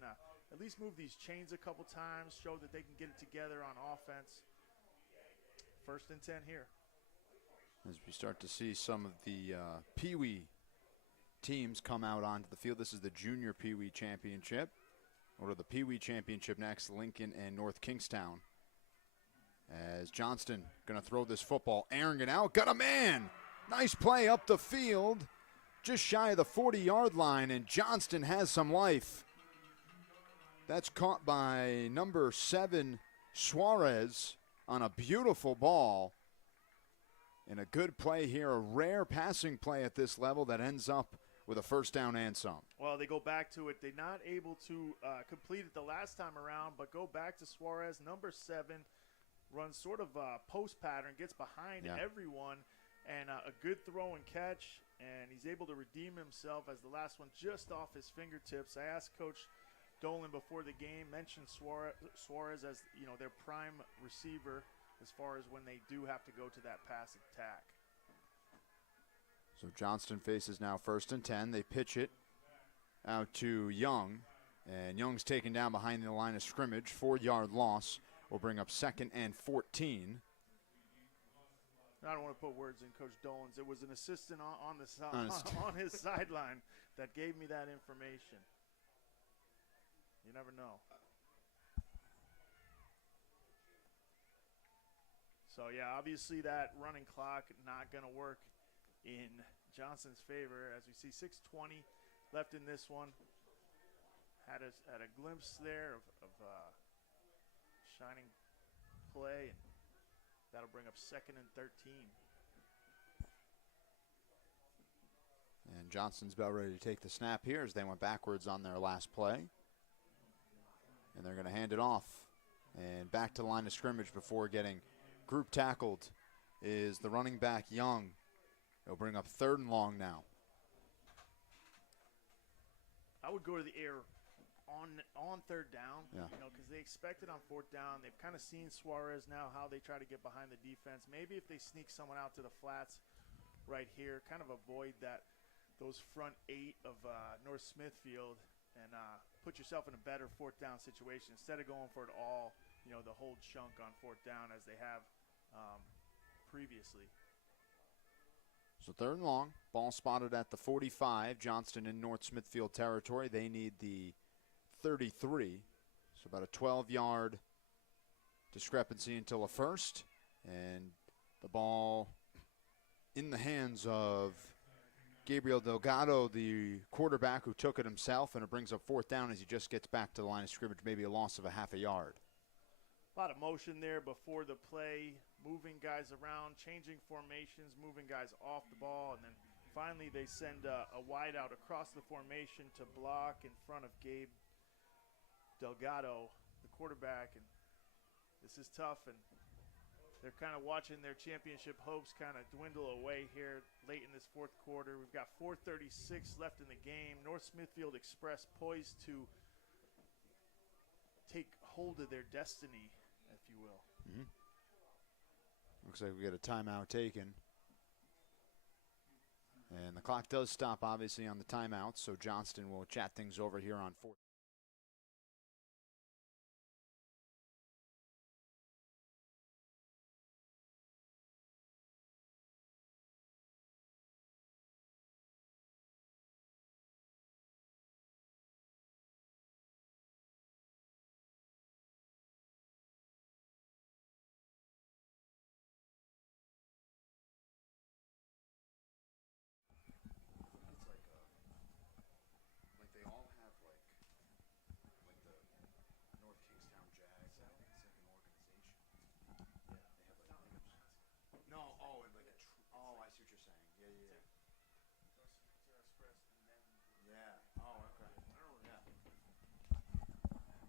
at least move these chains a couple times, show that they can get it together on offense. 1st and 10 here. As we start to see some of the Peewee teams come out onto the field. This is the Junior Peewee Championship. Or to the Peewee Championship next, Lincoln and North Kingstown. As Johnston going to throw this football, airing it out, got a man. Nice play up the field, just shy of the 40-yard line, and Johnston has some life. That's caught by number 7, Suarez, on a beautiful ball. And a good play here, a rare passing play at this level that ends up with a 1st down and some. Well, they go back to it. They're not able to complete it the last time around, but go back to Suarez, number 7, runs sort of a post pattern, gets behind everyone, and a good throw and catch, and he's able to redeem himself as the last one just off his fingertips. I asked Coach Dolan before the game, mentioned Suarez as, you know, their prime receiver as far as when they do have to go to that pass attack. So Johnston faces now 1st and 10. They pitch it out to Young, and Young's taken down behind the line of scrimmage. 4-yard loss will bring up 2nd and 14. I don't want to put words in Coach Dolan's. It was an assistant on his sideline that gave me that information. You never know. So, yeah, obviously that running clock not going to work in Johnston's favor, as we see 6:20 left in this one. Had a glimpse there of shining play, and that'll bring up 2nd and 13. And Johnston's about ready to take the snap here as they went backwards on their last play. And they're going to hand it off. And back to the line of scrimmage before getting group tackled is the running back Young. They'll bring up 3rd and long now. I would go to the air on 3rd down, Yeah. you know, because they expect it on 4th down. They've kind of seen Suarez now, how they try to get behind the defense. Maybe if they sneak someone out to the flats right here, kind of avoid those front 8 of North Smithfield, and put yourself in a better 4th down situation instead of going for it all, you know, the whole chunk on 4th down as they have previously. So 3rd and long, ball spotted at the 45. Johnston in North Smithfield territory. They need the 33. So about a 12-yard discrepancy until a 1st. And the ball in the hands of Gabriel Delgado, the quarterback who took it himself, and it brings up 4th down as he just gets back to the line of scrimmage, maybe a loss of a half a yard. A lot of motion there before the play, moving guys around, changing formations, moving guys off the ball, and then finally they send a wide out across the formation to block in front of Gabe Delgado, the quarterback, and this is tough, and they're kind of watching their championship hopes kind of dwindle away here late in this 4th quarter. We've got 4:36 left in the game. North Smithfield Express poised to take hold of their destiny, if you will. Mm-hmm. Looks like we get a timeout taken. And the clock does stop, obviously, on the timeout, so Johnston will chat things over here on 4th.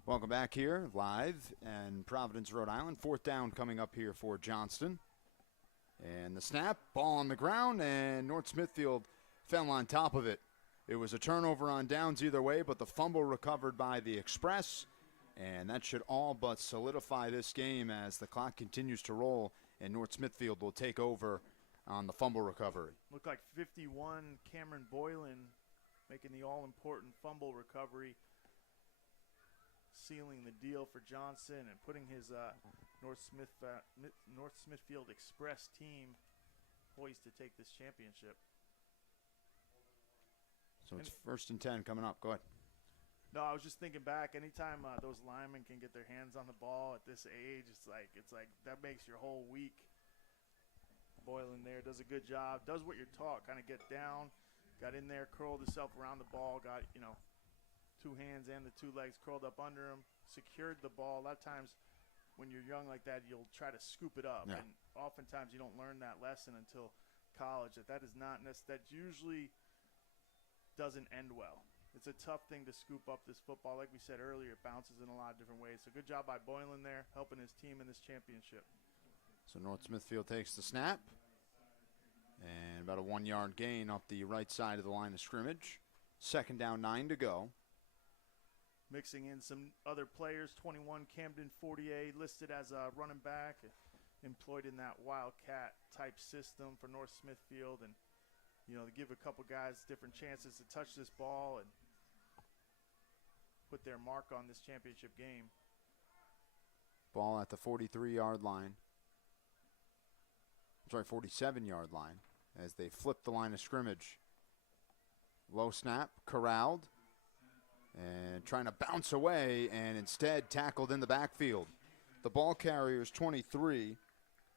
Welcome back here, live in Providence, Rhode Island. 4th down coming up here for Johnston. And the snap, ball on the ground, and North Smithfield fell on top of it. It was a turnover on downs either way, but the fumble recovered by the Express. And that should all but solidify this game as the clock continues to roll, and North Smithfield will take over on the fumble recovery. Looked like 51, Cameron Boylan making the all-important fumble recovery. sealing the deal for Johnston and putting his North Smithfield Express team poised to take this championship. So it's 1st and 10 coming up. Go ahead. No, I was just thinking back. Anytime those linemen can get their hands on the ball at this age, it's like that makes your whole week. Boylan there does a good job. Does what you're taught. Kind of get down, got in there, curled himself around the ball, got 2 hands and the 2 legs curled up under him, secured the ball. A lot of times when you're young like that, you'll try to scoop it up, and oftentimes you don't learn that lesson until college. That usually doesn't end well. It's a tough thing to scoop up this football. Like we said earlier, it bounces in a lot of different ways. So good job by Boylan there, helping his team in this championship. So North Smithfield takes the snap. And about a 1-yard gain up the right side of the line of scrimmage. 2nd down, 9 to go. Mixing in some other players, 21 Camden Fortier listed as a running back, employed in that Wildcat type system for North Smithfield. And, to give a couple guys different chances to touch this ball and put their mark on this championship game. Ball at the 43-yard line. 47-yard line as they flip the line of scrimmage. Low snap, corralled, and trying to bounce away, and instead tackled in the backfield. The ball carrier is 23.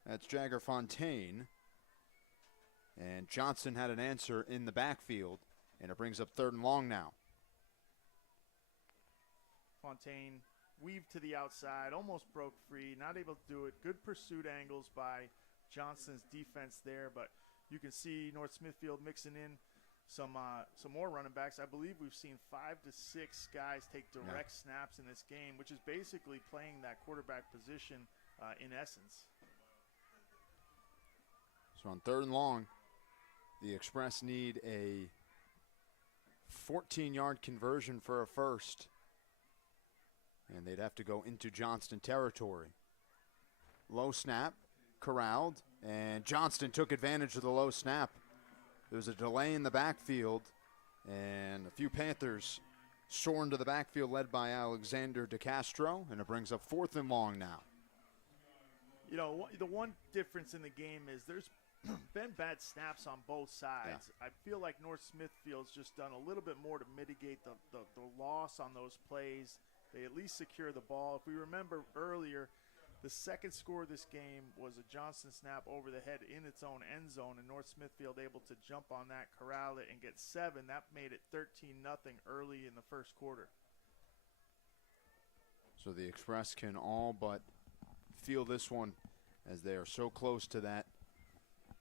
That's Jagger Fontaine. And Johnston had an answer in the backfield, and it brings up 3rd and long now. Fontaine weaved to the outside, almost broke free, not able to do it. Good pursuit angles by Johnston's defense there, but you can see North Smithfield mixing in some more running backs. I believe we've seen 5 to 6 guys take direct snaps in this game, which is basically playing that quarterback position in essence. So on 3rd and long, the Express need a 14-yard conversion for a first, and they'd have to go into Johnston territory. Low snap, corralled, and Johnston took advantage of the low snap. There was a delay in the backfield, and a few Panthers soaring to the backfield led by Alexander DeCastro, and it brings up 4th and long now. The one difference in the game is there's been bad snaps on both sides. I feel like North Smithfield's just done a little bit more to mitigate the loss on those plays. They at least secure the ball. If we remember earlier, the second score of this game was a Johnston snap over the head in its own end zone, and North Smithfield able to jump on that, corral it, and get 7. That made it 13-0 early in the first quarter. So the Express can all but feel this one as they are so close to that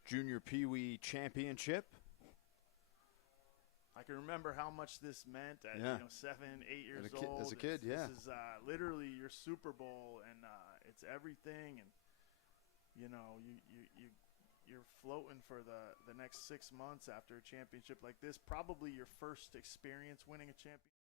Junior Peewee championship. I can remember how much this meant at 7, 8 years old. As a kid, This is literally your Super Bowl, and it's everything. And you're floating for the next 6 months after a championship like this. Probably your first experience winning a championship.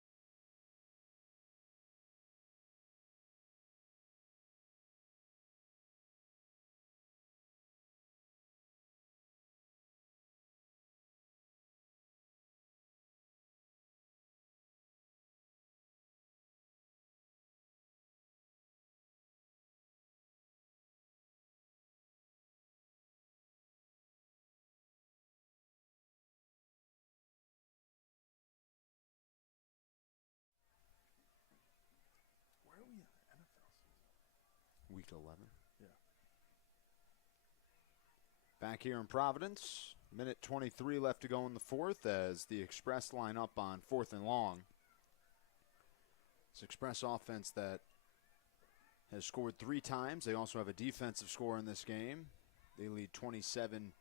Week 11. Yeah. Back here in Providence, minute 23 left to go in the 4th as the Express line up on 4th and long. It's Express offense that has scored 3 times. They also have a defensive score in this game. They lead 27-0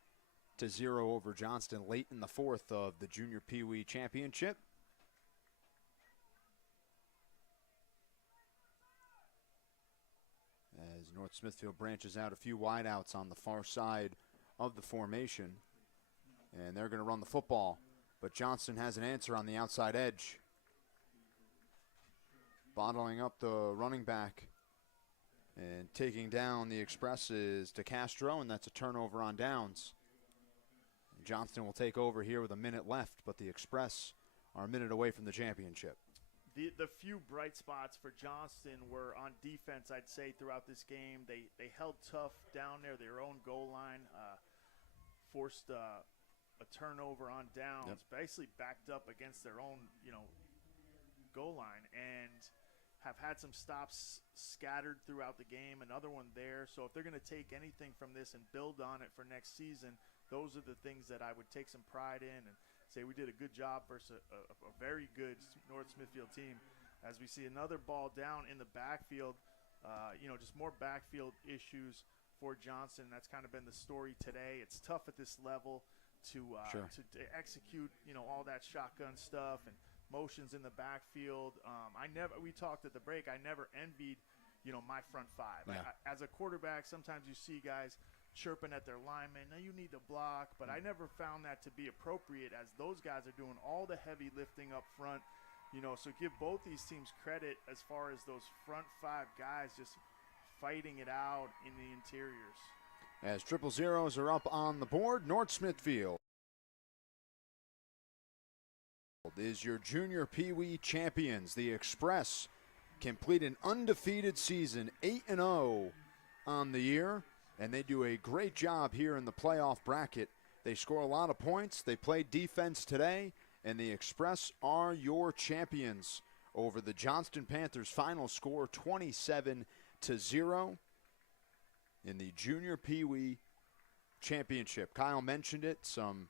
over Johnston late in the 4th of the Junior Peewee Championship. As North Smithfield branches out a few wideouts on the far side of the formation. And they're going to run the football. But Johnston has an answer on the outside edge. Bottling up the running back. And taking down the Express is DeCastro, and that's a turnover on downs. Johnston will take over here with a minute left, but the Express are a minute away from the championship. The few bright spots for Johnston were on defense, I'd say, throughout this game. They held tough down there, their own goal line, forced a turnover on downs, basically backed up against their own, goal line, and have had some stops scattered throughout the game, another one there. So if they're going to take anything from this and build on it for next season, those are the things that I would take some pride in and say we did a good job versus a very good North Smithfield team. As we see another ball down in the backfield, just more backfield issues for Johnston. That's kind of been the story today. It's tough at this level to execute, all that shotgun stuff and motions in the backfield. We talked at the break, I never envied, my front five. Yeah. As a quarterback, sometimes you see guys chirping at their linemen, now you need to block, but I never found that to be appropriate as those guys are doing all the heavy lifting up front. So give both these teams credit as far as those front five guys just fighting it out in the interiors. As 000s are up on the board, North Smithfield is your junior Peewee champions. The Express complete an undefeated season, 8-0 on the year, and they do a great job here in the playoff bracket. They score a lot of points. They played defense today, and the Express are your champions over the Johnston Panthers. Final score 27-0 in the junior Peewee championship. Kyle mentioned it, some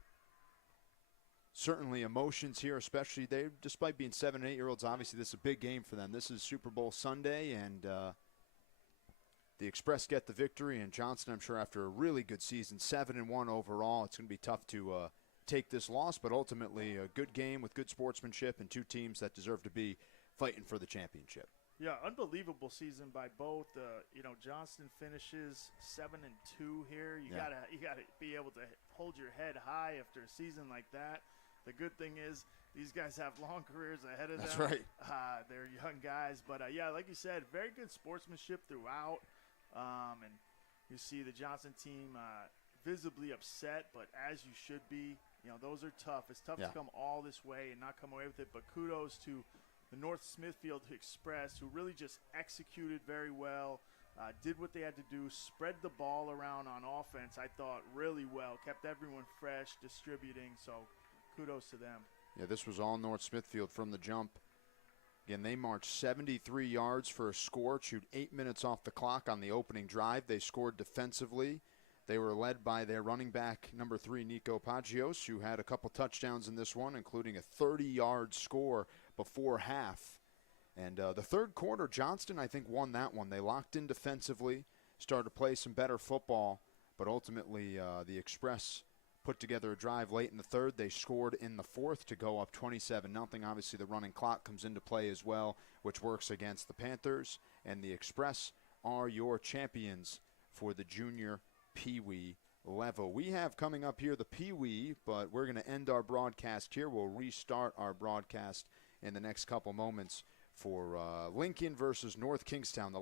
certainly emotions here, especially they, despite being 7- and 8-year-olds, obviously this is a big game for them. This is Super Bowl Sunday, and the Express get the victory, and Johnston, I'm sure after a really good season, 7-1 overall, it's going to be tough to take this loss, but ultimately a good game with good sportsmanship and two teams that deserve to be fighting for the championship. Yeah, unbelievable season by both. Johnston finishes 7-2 here. You gotta be able to hold your head high after a season like that. The good thing is these guys have long careers ahead of them. That's right. They're young guys, but like you said, very good sportsmanship throughout. And you see the Johnston team visibly upset, but as you should be. Those are tough. It's tough to come all this way and not come away with it. But kudos to the North Smithfield Express, who really just executed very well, did what they had to do, spread the ball around on offense, I thought, really well, kept everyone fresh, distributing, so kudos to them. Yeah, this was all North Smithfield from the jump. Again, they marched 73 yards for a score, chewed 8 minutes off the clock on the opening drive. They scored defensively. They were led by their running back, number 3, Nico Pagios, who had a couple touchdowns in this one, including a 30-yard score before half. And the third quarter, Johnston, I think, won that one. They locked in defensively, started to play some better football, but ultimately the Express put together a drive late in the third. They scored in the fourth to go up 27-0. Obviously, the running clock comes into play as well, which works against the Panthers. And the Express are your champions for the junior Peewee level. We have coming up here the Peewee, but we're going to end our broadcast here. We'll restart our broadcast in the next couple moments for Lincoln versus North Kingstown.